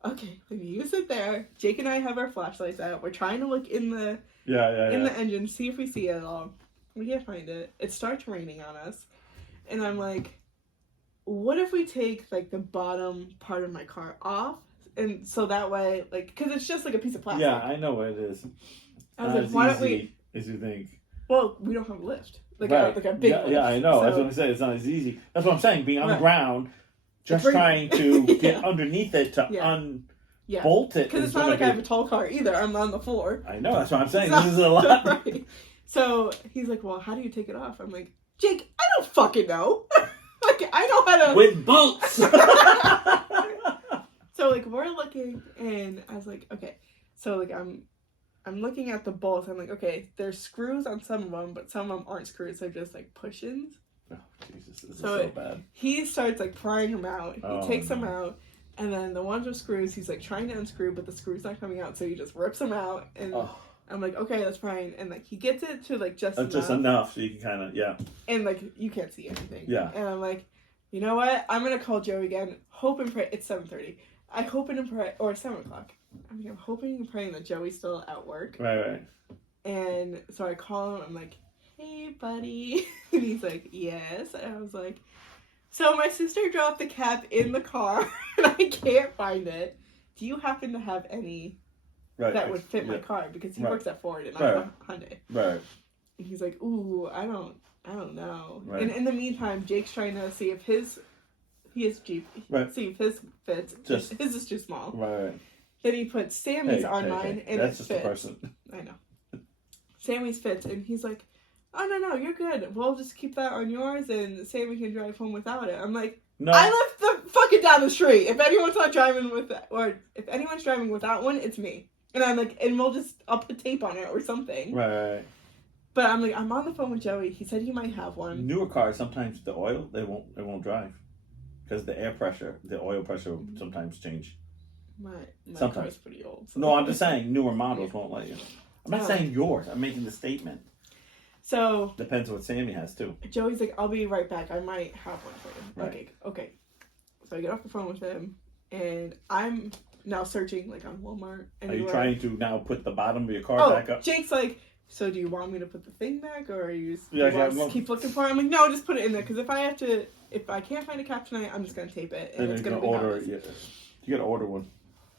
okay, you sit there. Jake and I have our flashlights out. We're trying to look in the the engine, see if we see it at all. We can't find it. It starts raining on us. And I'm like, what if we take, like, the bottom part of my car off? And so that way, like, because it's just like a piece of plastic. Yeah, I know what it is. I was like, why don't we? As you think. Well, we don't have a lift. Like, right. like a big lift. Yeah, I know. So... That's what I'm saying. It's not as easy. That's what I'm saying. Being on the ground, just trying to get underneath it to unbolt it. Because it's not like I have a tall car either. I'm on the floor. I know. That's what I'm saying. So, this is a lot. Right. So he's like, well, how do you take it off? I'm like, Jake, I don't fucking know. Like, I know how to... With bolts! So, like, we're looking, and I was like, okay. So, like, I'm looking at the bolts. I'm like, okay, there's screws on some of them, but some of them aren't screws. They're just, like, push-ins. Oh, Jesus, this is so bad. He starts, like, prying them out. He takes them out, and then the ones with screws, he's, like, trying to unscrew, but the screw's not coming out, so he just rips them out, and I'm like, okay, that's fine. And, like, he gets it to, like, just enough. Just enough, so you can kind of, And, like, you can't see anything. Yeah. And I'm like, you know what? I'm going to call Joe again. Hope and pray. It's 7:30. I hope and pray, or 7 o'clock. I mean, I'm hoping and praying that Joey's still at work. Right. And so I call him. I'm like, hey, buddy. And he's like, yes. And I was like, so my sister dropped the cap in the car, and I can't find it. Do you happen to have any that would fit my car? Because he works at Ford, and I'm a Hyundai. Right. And he's like, ooh, I don't know. Right. And in the meantime, Jake's trying to see if he has GGP. Right. See if his fits. His is too small. Right. Then he puts Sammy's on mine, and that's it just fits. a person. I know. Sammy's fits, and he's like, oh, no, you're good. We'll just keep that on yours, and Sammy can drive home without it. I'm like, no. I live the fucking down the street. If anyone's not driving or if anyone's driving without one, it's me. And I'm like, and I'll put tape on it or something. Right. But I'm like, I'm on the phone with Joey. He said he might have one. Newer cars, sometimes the oil, they won't drive. Because the oil pressure will sometimes change. My car's pretty old. So. No, I'm just saying newer models won't let you. I'm not saying yours. I'm making the statement. So depends what Sammy has too. Joey's like, I'll be right back. I might have one for you. Right. Okay. So I get off the phone with him, and I'm now searching like on Walmart. Are you trying to now put the bottom of your car back up? Jake's like, so do you want me to put the thing back, or are you keep looking for it? I'm like, no, just put it in there, because if I can't find a cap tonight, I'm just gonna tape it, and it's gonna be order. Yeah. You gotta order one.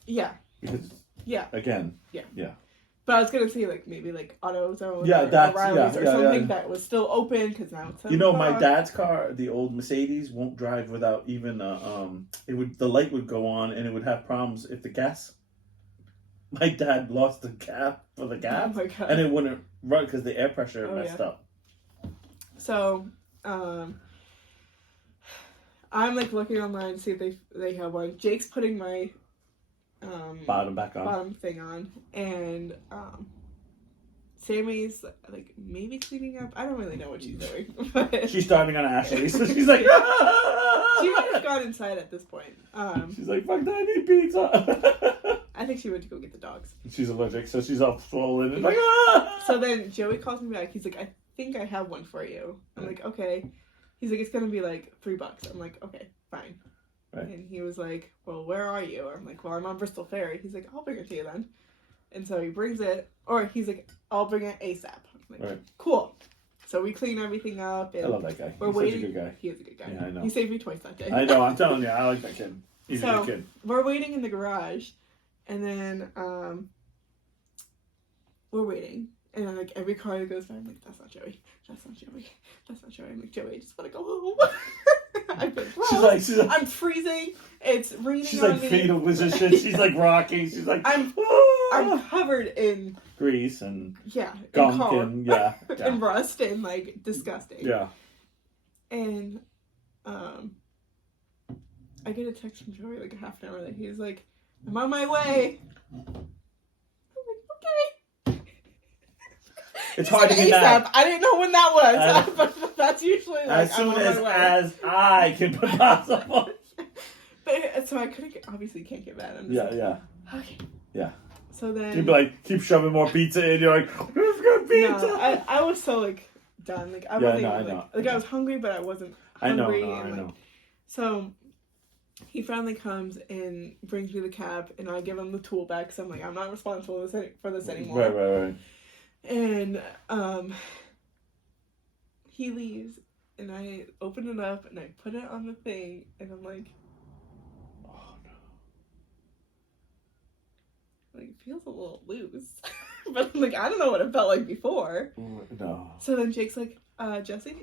Yeah. Because yeah. Again. Yeah. Yeah. But I was gonna say like maybe like AutoZone or O'Reilly's or something that was still open, because now it's my dad's car, the old Mercedes, won't drive without even the light would go on, and it would have problems if the gas. My dad lost the cap for the gas, and it wouldn't run because the air pressure messed up. So, I'm like looking online to see if they have one. Jake's putting my bottom thing on, and Sammy's like maybe cleaning up. I don't really know what she's doing. But she's driving on Ashley, so she's like, she might have gone inside at this point. She's like, fuck that, I need pizza. I think she went to go get the dogs. She's allergic, so she's all swollen and like, So then Joey calls me back. He's like, I think I have one for you. I'm like, okay. He's like, it's gonna be like $3. I'm like, okay, fine. Right. And he was like, well, where are you? I'm like, well, I'm on Bristol Ferry. He's like, I'll bring it to you then. And so he brings it, or he's like, I'll bring it ASAP. I'm like, cool. So we clean everything up. And I love that guy. We're He's waiting. such a good guy. He is a good guy. Yeah, I know. He saved me twice that day. I know, I'm telling you, I like that kid. He's a good kid. We're waiting in the garage, and then we're waiting, And then, like, every car that goes by, I'm like, that's not Joey. That's not Joey. That's not Joey. I'm like, Joey, I just want to go home. I've been She's like, I'm freezing. It's raining she's on like me. fetal position. She's like rocking. She's like, I'm covered in grease and gunk and and rust and, like, disgusting. Yeah. And I get a text from Joey like a half an hour later. He's like, I'm on my way. I'm like, okay. It's hard to get that. I didn't know when that was, but that's usually like, as soon I'm on my way. as I can put possible. But, so I obviously can't get mad. I'm just okay. Yeah. So then you'd be like, keep shoving more pizza in. You're like, we've got pizza. No, I was so like done. Like I wasn't even, like I was hungry, but I wasn't hungry. I know. So he finally comes and brings me the cab, and I give him the tool back. So I'm like, I'm not responsible for this anymore. Right. And he leaves, and I open it up, and I put it on the thing, and I'm like, oh no. Like, it feels a little loose. But, like, I don't know what it felt like before. No. So then Jake's like, Jesse,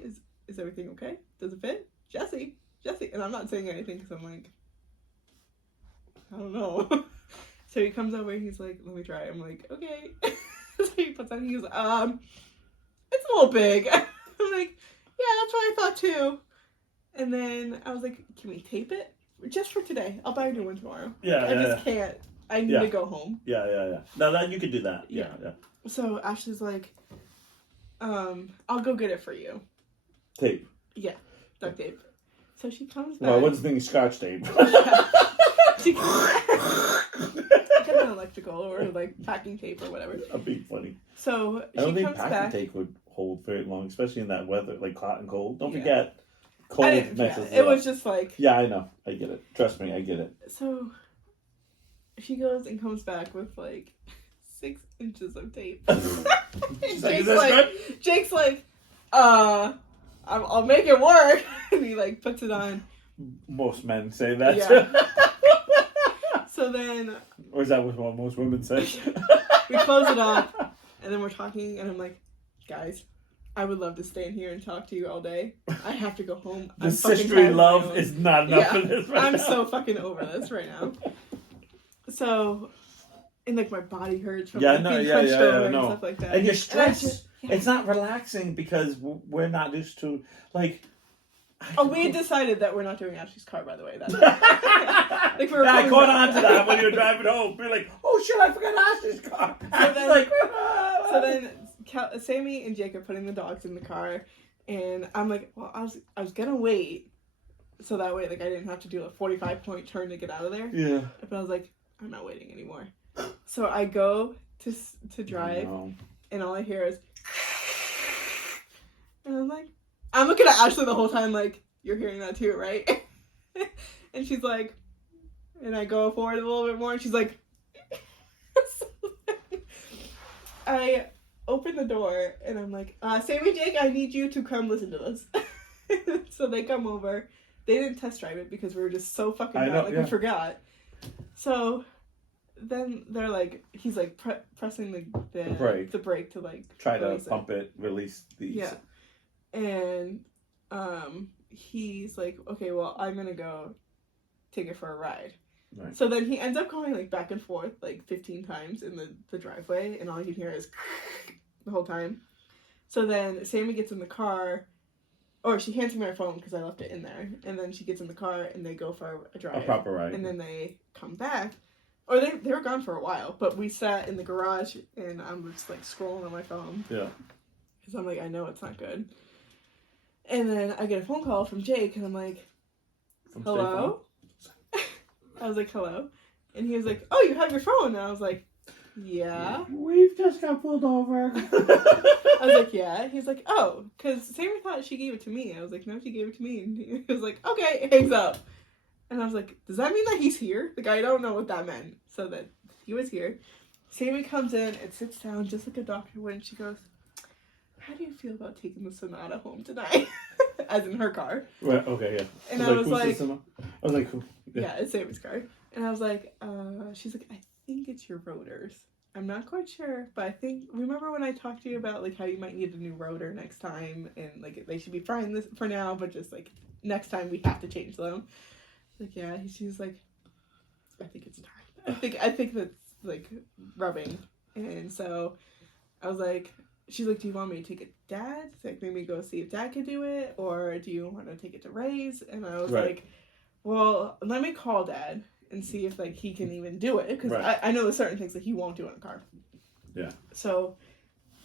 is everything okay? Does it fit? Jesse. And I'm not saying anything because I'm like, I don't know. So he comes over and he's like, let me try. I'm like, okay. So he puts on, he goes, it's a little big. I'm like, yeah, that's what I thought too. And then I was like, can we tape it? Just for today. I'll buy a new one tomorrow. I just can't. I need to go home. Yeah. No, that you could do that. Yeah. So Ashley's like, I'll go get it for you. Tape. Yeah, duct tape. So she comes back. Well, what's the thing? Scotch tape. She get an electrical or like packing tape or whatever. That'd be funny. So I don't she think comes packing back. tape would hold very long, especially in that weather, like hot and cold. Don't forget, cold messes it was just like. Yeah, I know. I get it. Trust me, I get it. So she goes and comes back with like 6 inches of tape. Jake's like, I'll make it work. And he like puts it on. Most men say that. Yeah. So then. Or is that what most women say? We close it up, and then we're talking, and I'm like, guys, I would love to stay in here and talk to you all day. I have to go home. The sisterly love is not enough for this right now. I'm so fucking over this right now. So, and like my body hurts from being hunched over and stuff like that. And you're stressed. It's not relaxing because we're not used to, like... we had decided that we're not doing Ashley's car, by the way. That's like we were I caught on to that when you were driving home. We were like, oh shit, I forgot Ashley's car. So then Sammy and Jake are putting the dogs in the car, and I'm like, well, I was gonna wait, so that way like I didn't have to do a 45-point turn to get out of there. Yeah. But I was like, I'm not waiting anymore. So I go to drive, and all I hear is, and I'm like. I'm looking at Ashley the whole time like, you're hearing that too, right? And she's like, and I go forward a little bit more, and she's like, I open the door, and I'm like, Sammy, Jake, I need you to come listen to this. So they come over. They didn't test drive it because we were just so fucking bad, we forgot. So then they're like, he's like pressing the brake to like try to pump it, release these. Yeah. And he's like, okay, well, I'm gonna go take it for a ride. Right. So then he ends up going like back and forth like 15 times in the driveway, and all you can hear is the whole time. So then Sammy gets in the car, or she hands me my phone because I left it in there, and then she gets in the car and they go for a drive. A proper ride. And then they come back. Or they were gone for a while, but we sat in the garage and I'm just like scrolling on my phone. Yeah. Because I'm like, I know it's not good. And then I get a phone call from Jake, and I'm like, hello? I was like, hello? And he was like, oh, you have your phone? And I was like, yeah. We've just got pulled over. I was like, yeah. He's like, oh, because Sammy thought she gave it to me. I was like, no, she gave it to me. And he was like, okay, hangs up. And I was like, does that mean that he's here? Like, I don't know what that meant. So that he was here. Sammy comes in and sits down just like a doctor would, and she goes, how do you feel about taking the Sonata home tonight? As in her car. Right, okay, yeah. And I was like, I was like, who? Yeah, it's Sammy's car. And I was like, she's like, I think it's your rotors. I'm not quite sure, but I think, remember when I talked to you about like how you might need a new rotor next time, and like they should be fine this for now, but just like next time we have to change them. Like, yeah, she's like, I think it's time. I think that's like rubbing, and so I was like, she's like, do you want me to take it to Dad? Like, maybe go see if Dad could do it, or do you want to take it to Ray's? And I was like, well, let me call Dad and see if like he can even do it, because I know there's certain things that he won't do in a car. Yeah. So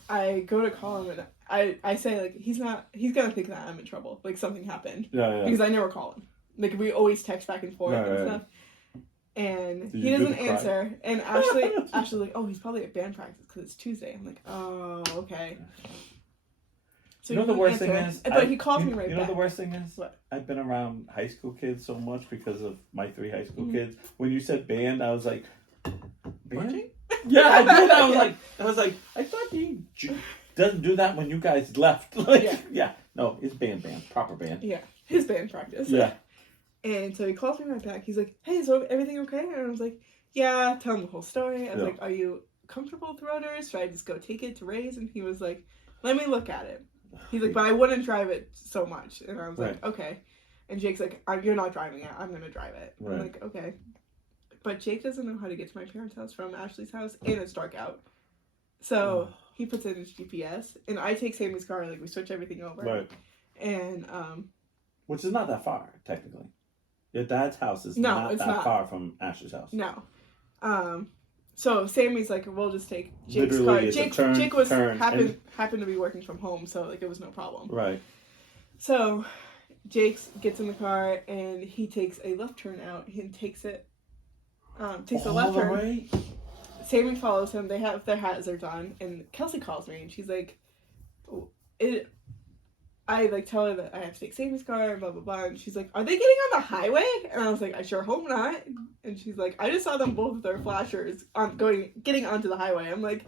I go to call him, and I say like, he's gonna think that I'm in trouble, like something happened. Yeah. Because I never call him. Like, we always text back and forth and stuff. And he doesn't answer. And Ashley's like, oh, he's probably at band practice because it's Tuesday. I'm like, oh, okay. So you know the worst thing is, but he calls me right back. You know the worst thing is, what? I've been around high school kids so much because of my 3 high school kids. When you said band, I was like, band? Yeah, I did. I was like, I thought he doesn't do that when you guys left. Like, yeah. No, it's band, proper band. Yeah, his band practice. Yeah. And so he calls me right back. He's like, hey, is everything okay? And I was like, yeah, tell him the whole story. I was like, are you comfortable with rotors? Should I just go take it to Ray's? And he was like, let me look at it. He's like, but I wouldn't drive it so much. And I was like, okay. And Jake's like, you're not driving it. I'm going to drive it. I'm like, okay. But Jake doesn't know how to get to my parents' house from Ashley's house, and it's dark out. So he puts it in his GPS, and I take Sammy's car, like, we switch everything over. Right. And, which is not that far, technically. Your dad's house is not far from Ashley's house. No. So Sammy's like, we'll just take Jake's car. Jake was happened to be working from home, so like it was no problem. Right. So Jake gets in the car and he takes a left turn out. He takes a left turn. Way? Sammy follows him. They have their hazards on, and Kelsey calls me and she's like, I like tell her that I have to take Sammy's car and blah blah blah, and she's like, "Are they getting on the highway?" And I was like, "I sure hope not." And she's like, "I just saw them both with their flashers getting onto the highway." I'm like,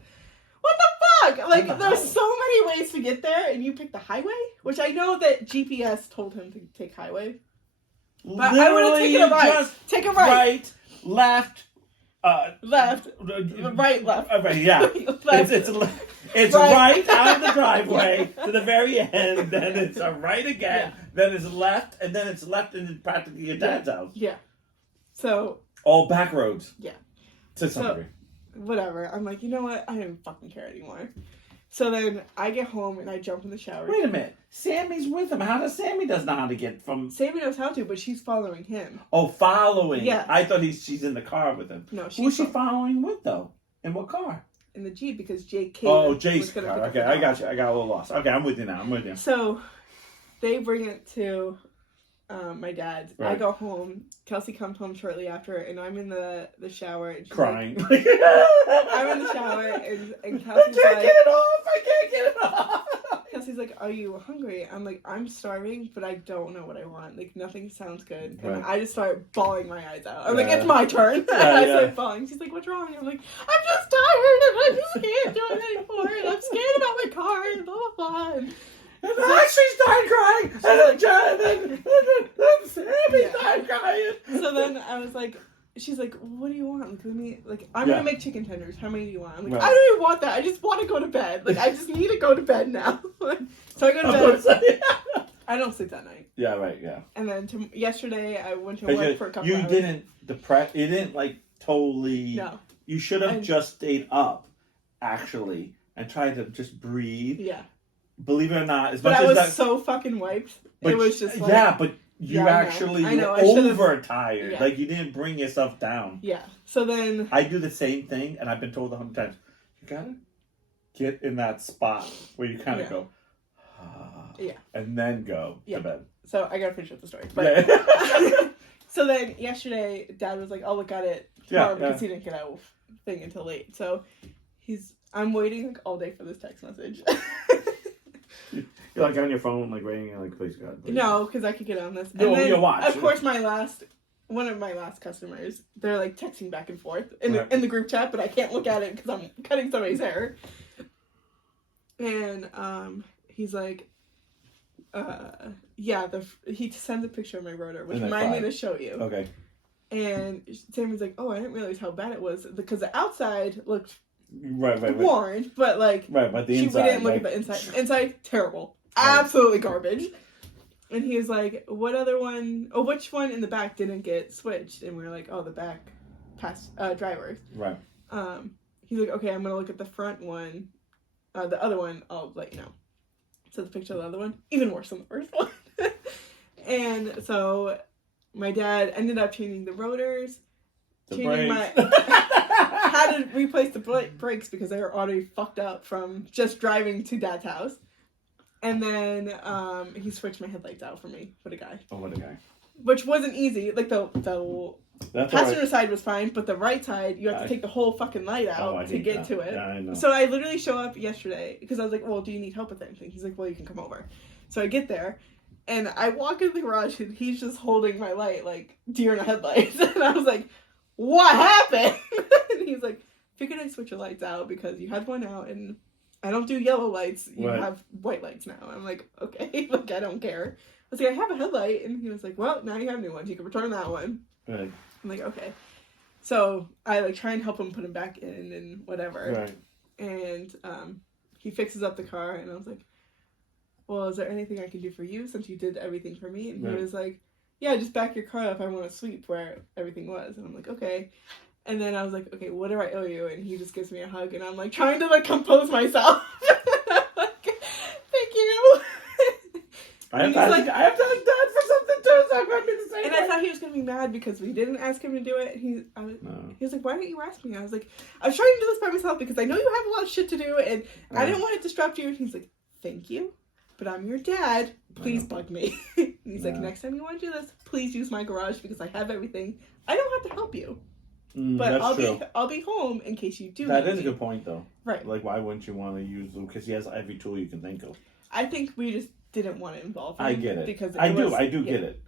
"What the fuck?" Like, there's so many ways to get there, and you pick the highway, which I know that GPS told him to take highway, but I would have taken a right. Take a right. Right, left. Left, right, left. Right, yeah. Left. It's right out of the driveway to the very end, then it's a right again, then it's left, and then it's left into practically your dad's house. Yeah. So. All back roads. Yeah. To some degree. Whatever. I'm like, you know what? I don't fucking care anymore. So then I get home and I jump in the shower. Wait a minute. Sammy's with him. How does Sammy know how to get from... Sammy knows how to, but she's following him. Oh, following. Yeah. I thought she's in the car with him. No, Who's she following with, though? In what car? In the Jeep, because Jake came. Oh, Jake's car. Okay, I got you. I got a little lost. Okay, I'm with you now. So they bring it to my dad's. Right. I go home. Kelsey comes home shortly after, and I'm in the shower. And crying. Like, I'm in the shower, and Kelsey's I can't get it off. I can't get it off. Kelsey's like, are you hungry? I'm like, I'm starving, but I don't know what I want. Like, nothing sounds good. And I just start bawling my eyes out. I'm like, it's my turn. I start bawling. She's like, what's wrong? I'm like, I'm just tired, and I just can't do it anymore, and I'm scared about my car, and blah, blah, blah. And she started crying, and then Sammy started crying. So then I was like, she's like, what do you want? Like, I'm gonna make chicken tenders. How many do you want? I'm like, I don't even want that. I just want to go to bed. Like, I just need to go to bed now. So I go to bed. I don't sleep that night. Yeah, right, yeah. And then yesterday I went to work for a couple hours. You didn't like totally... No. You should have just stayed up, actually, and tried to just breathe. Yeah. Believe it or not, as but much I was as that... so fucking wiped. It was just like... Yeah, but you actually were overtired. Yeah. Like, you didn't bring yourself down. Yeah. So then... I do the same thing, and I've been told 100 times, you gotta get in that spot where you kind of go... And then go to bed. So I gotta finish up the story. But so then yesterday, Dad was like, "I'll look at it tomorrow," because he didn't get out thing until late. So I'm waiting like all day for this text message. You're like on your phone, like waiting, like please God. Please. No, because I could get on this. And then, you'll watch. Of course, one of my last customers, they're like texting back and forth in the group chat, but I can't look at it because I'm cutting somebody's hair. And he's like. He sends a picture of my rotor, which reminded me to show you. Okay. And Sammy's like, oh, I didn't realize how bad it was, because the outside looked Right. warned, but like Right, but the we inside. didn't look at the inside. Inside, terrible, absolutely garbage. And he was like, "What other one? Oh, which one in the back didn't get switched?" And we were like, "Oh, the back drivers." Right. He's like, "Okay, I'm gonna look at the front one. The other one, I'll let you know." So the picture of the other one, even worse than the first one. And so my dad ended up changing the rotors, had to replace the brakes because they were already fucked up from just driving to Dad's house. And then he switched my headlights out for me. What a guy. Oh, what a guy. Which wasn't easy. Like the passenger side was fine, but the right side, you have to take the whole fucking light out to get to it. Yeah, I know. So I literally show up yesterday because I was like, "Well, do you need help with anything?" He's like, "Well, you can come over." So I get there, and I walk in the garage, and he's just holding my light like deer in the headlights. And I was like, "What happened?" And he's like, "Figured I'd switch your lights out because you had one out, and I don't do yellow lights. You have white lights now." I'm like, "Okay." Like, I don't care. I was like, "I have a headlight." And he was like, "Well, now you have new ones. You can return that one." Right. I'm like, "Okay." So I like try and help him put him back in and whatever. Right. And he fixes up the car, and I was like, "Well, is there anything I can do for you since you did everything for me?" And he was like, "Yeah, just back your car up. I want to sweep where everything was." And I'm like, "Okay." And then I was like, "Okay, what do I owe you?" And he just gives me a hug, and I'm like trying to like compose myself. Like, "Thank you." I have to thank Dad for something too, so I'm going to be the same And way. I thought he was going to be mad because we didn't ask him to do it. He was like, "Why didn't you ask me?" I was like, "I was trying to do this by myself because I know you have a lot of shit to do, and I didn't want to disrupt you." And he's like, "Thank you, but I'm your dad. Please bug me." He's like, "Next time you want to do this, please use my garage because I have everything. I don't have to help you, but I'll be home in case you do." That is a good point, though. Right? Like, why wouldn't you want to use them? Because he has every tool you can think of. I think we just didn't want to involve him. I get it. Because I do get it.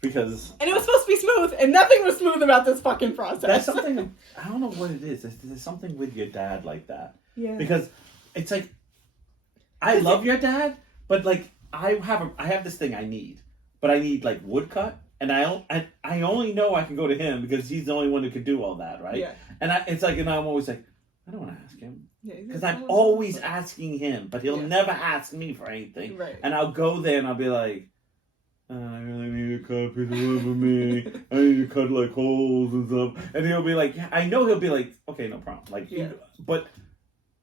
Because... And it was supposed to be smooth, and nothing was smooth about this fucking process. That's something... I don't know what it is. There's something with your dad like that. Yeah. Because it's like... I love your dad, but, like, I have this thing I need. But I need, like, woodcut, and I only know I can go to him because he's the only one who can do all that, right? Yeah. And I'm always like, I don't want to ask him. Yeah, because I'm always asking him, but he'll never ask me for anything. Right. And I'll go there and I'll be like, "I really need to cut a piece of wood for me. I need to cut like holes and stuff." And he'll be like, I know he'll be like, "Okay, no problem." Like, but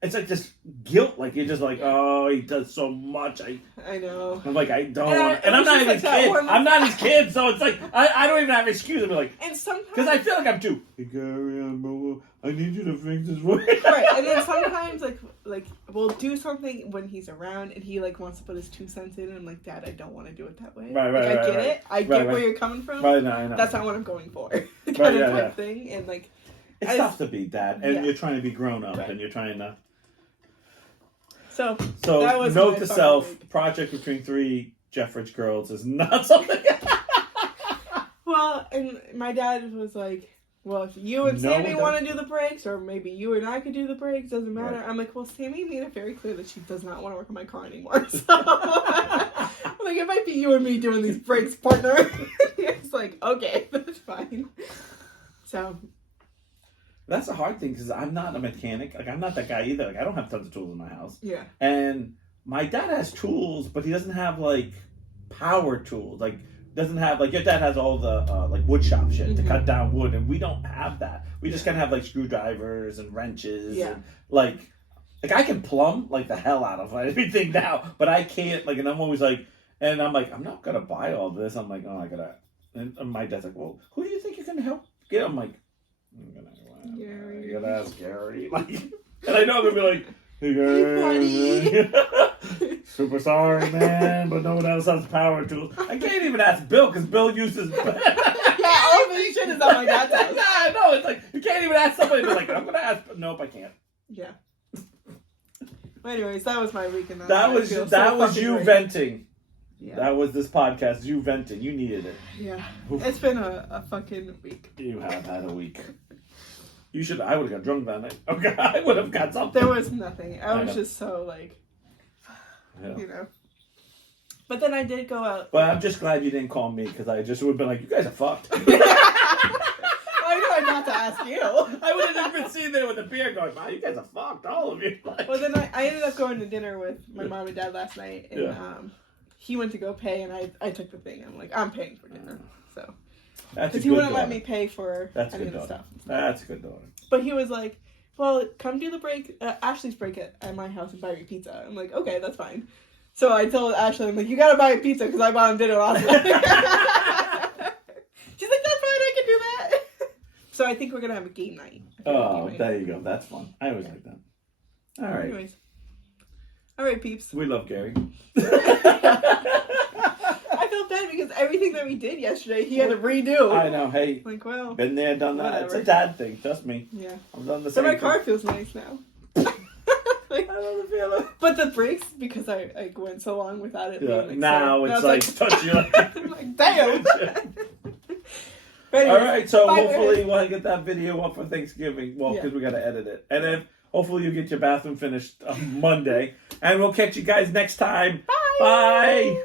it's like this guilt. Like, you're just like, "Oh, he does so much." I know. I'm like, I don't. And I'm not even his kid. I'm not his kid. So it's like, I don't even have an excuse. I'm like, and sometimes, because I feel like I'm too. Hey, Gary, I need you to fix this wood. Right. And then sometimes, like we'll do something when he's around, and he like wants to put his 2 cents in, and I'm like, "Dad, I don't want to do it that way." Right. I get it. I get where you're coming from. Right. No, I know. That's not what I'm going for. Kind of type thing, and like. It's tough to be dad, and you're trying to be grown up, and you're trying to. So that was note to self: week. Project between 3 Jeffridge girls is not something. Well, and my dad was like, "Well, if you and Sammy want to do the brakes, or maybe you and I could do the brakes, doesn't matter." Right. I'm like, "Well, Sammy made it very clear that she does not want to work on my car anymore." So I'm like, "It might be you and me doing these brakes, partner." It's like, "Okay, that's fine." So. That's a hard thing because I'm not a mechanic. Like, I'm not that guy either. Like, I don't have tons of tools in my house. Yeah. And my dad has tools, but he doesn't have like power tools. Like, doesn't have like your dad has all the like wood shop shit to cut down wood, and we don't have that. We just kind of have like screwdrivers and wrenches. Yeah. And, like I can plumb like the hell out of everything now, but I can't. Like, and I'm always like, and I'm like, I'm not gonna buy all this. I'm like, oh, I gotta. And my dad's like, well, who do you think you're gonna help get? I'm like, you gotta ask Gary. Like, and I know I'm gonna be like, "Hey, Gary, super sorry, man, but no one else has power tools." I can't even ask Bill because Bill uses. Yeah, all of this shit is on my dad's house. I know. It's like you can't even ask somebody. But like, I'm gonna ask. Nope, I can't. Yeah. Well, anyways, that was my week, and that was you great. Venting. Yeah. That was this podcast. You venting. You needed it. Yeah. It's been a fucking week. You have had a week. You should. I would have got drunk that night. Okay, I would have got something. There was nothing. I was just so like, you know. But then I did go out. But I'm just glad you didn't call me because I just would have been like, "You guys are fucked." I know I got that. ask you. I would have just been sitting there with a beer going, wow, you guys are fucked, all of you. Well, then I ended up going to dinner with my mom and dad last night, and he went to go pay, and I took the thing. I'm like, I'm paying for dinner, so. Because he wouldn't let me pay for any of the stuff. That's a good daughter. But he was like, well, come do the break, Ashley's break at my house and buy me pizza. I'm like, okay, that's fine. So I told Ashley, I'm like, you gotta buy me pizza because I bought him dinner last night. She's like, that's fine, I can do that. So I think we're gonna have a game night. Oh, there you go. That's fun. I always like that. All right. Anyways. All right, peeps. We love Gary. I felt bad because everything that we did yesterday, he had to redo. I know. Hey, like, well, been there, done that. whatever. It's a dad thing. Trust me. Yeah. I've done the So same my thing. car feels nice now. I love the feeling. But the brakes, because I went so long without it. Yeah. Being, like, Now so, it's like touchy. I'm like, damn. All right, so bye, hopefully guys. we'll get that video up for Thanksgiving. Well, because we got to edit it. And then hopefully you get your bathroom finished on Monday. And we'll catch you guys next time. Bye. Bye.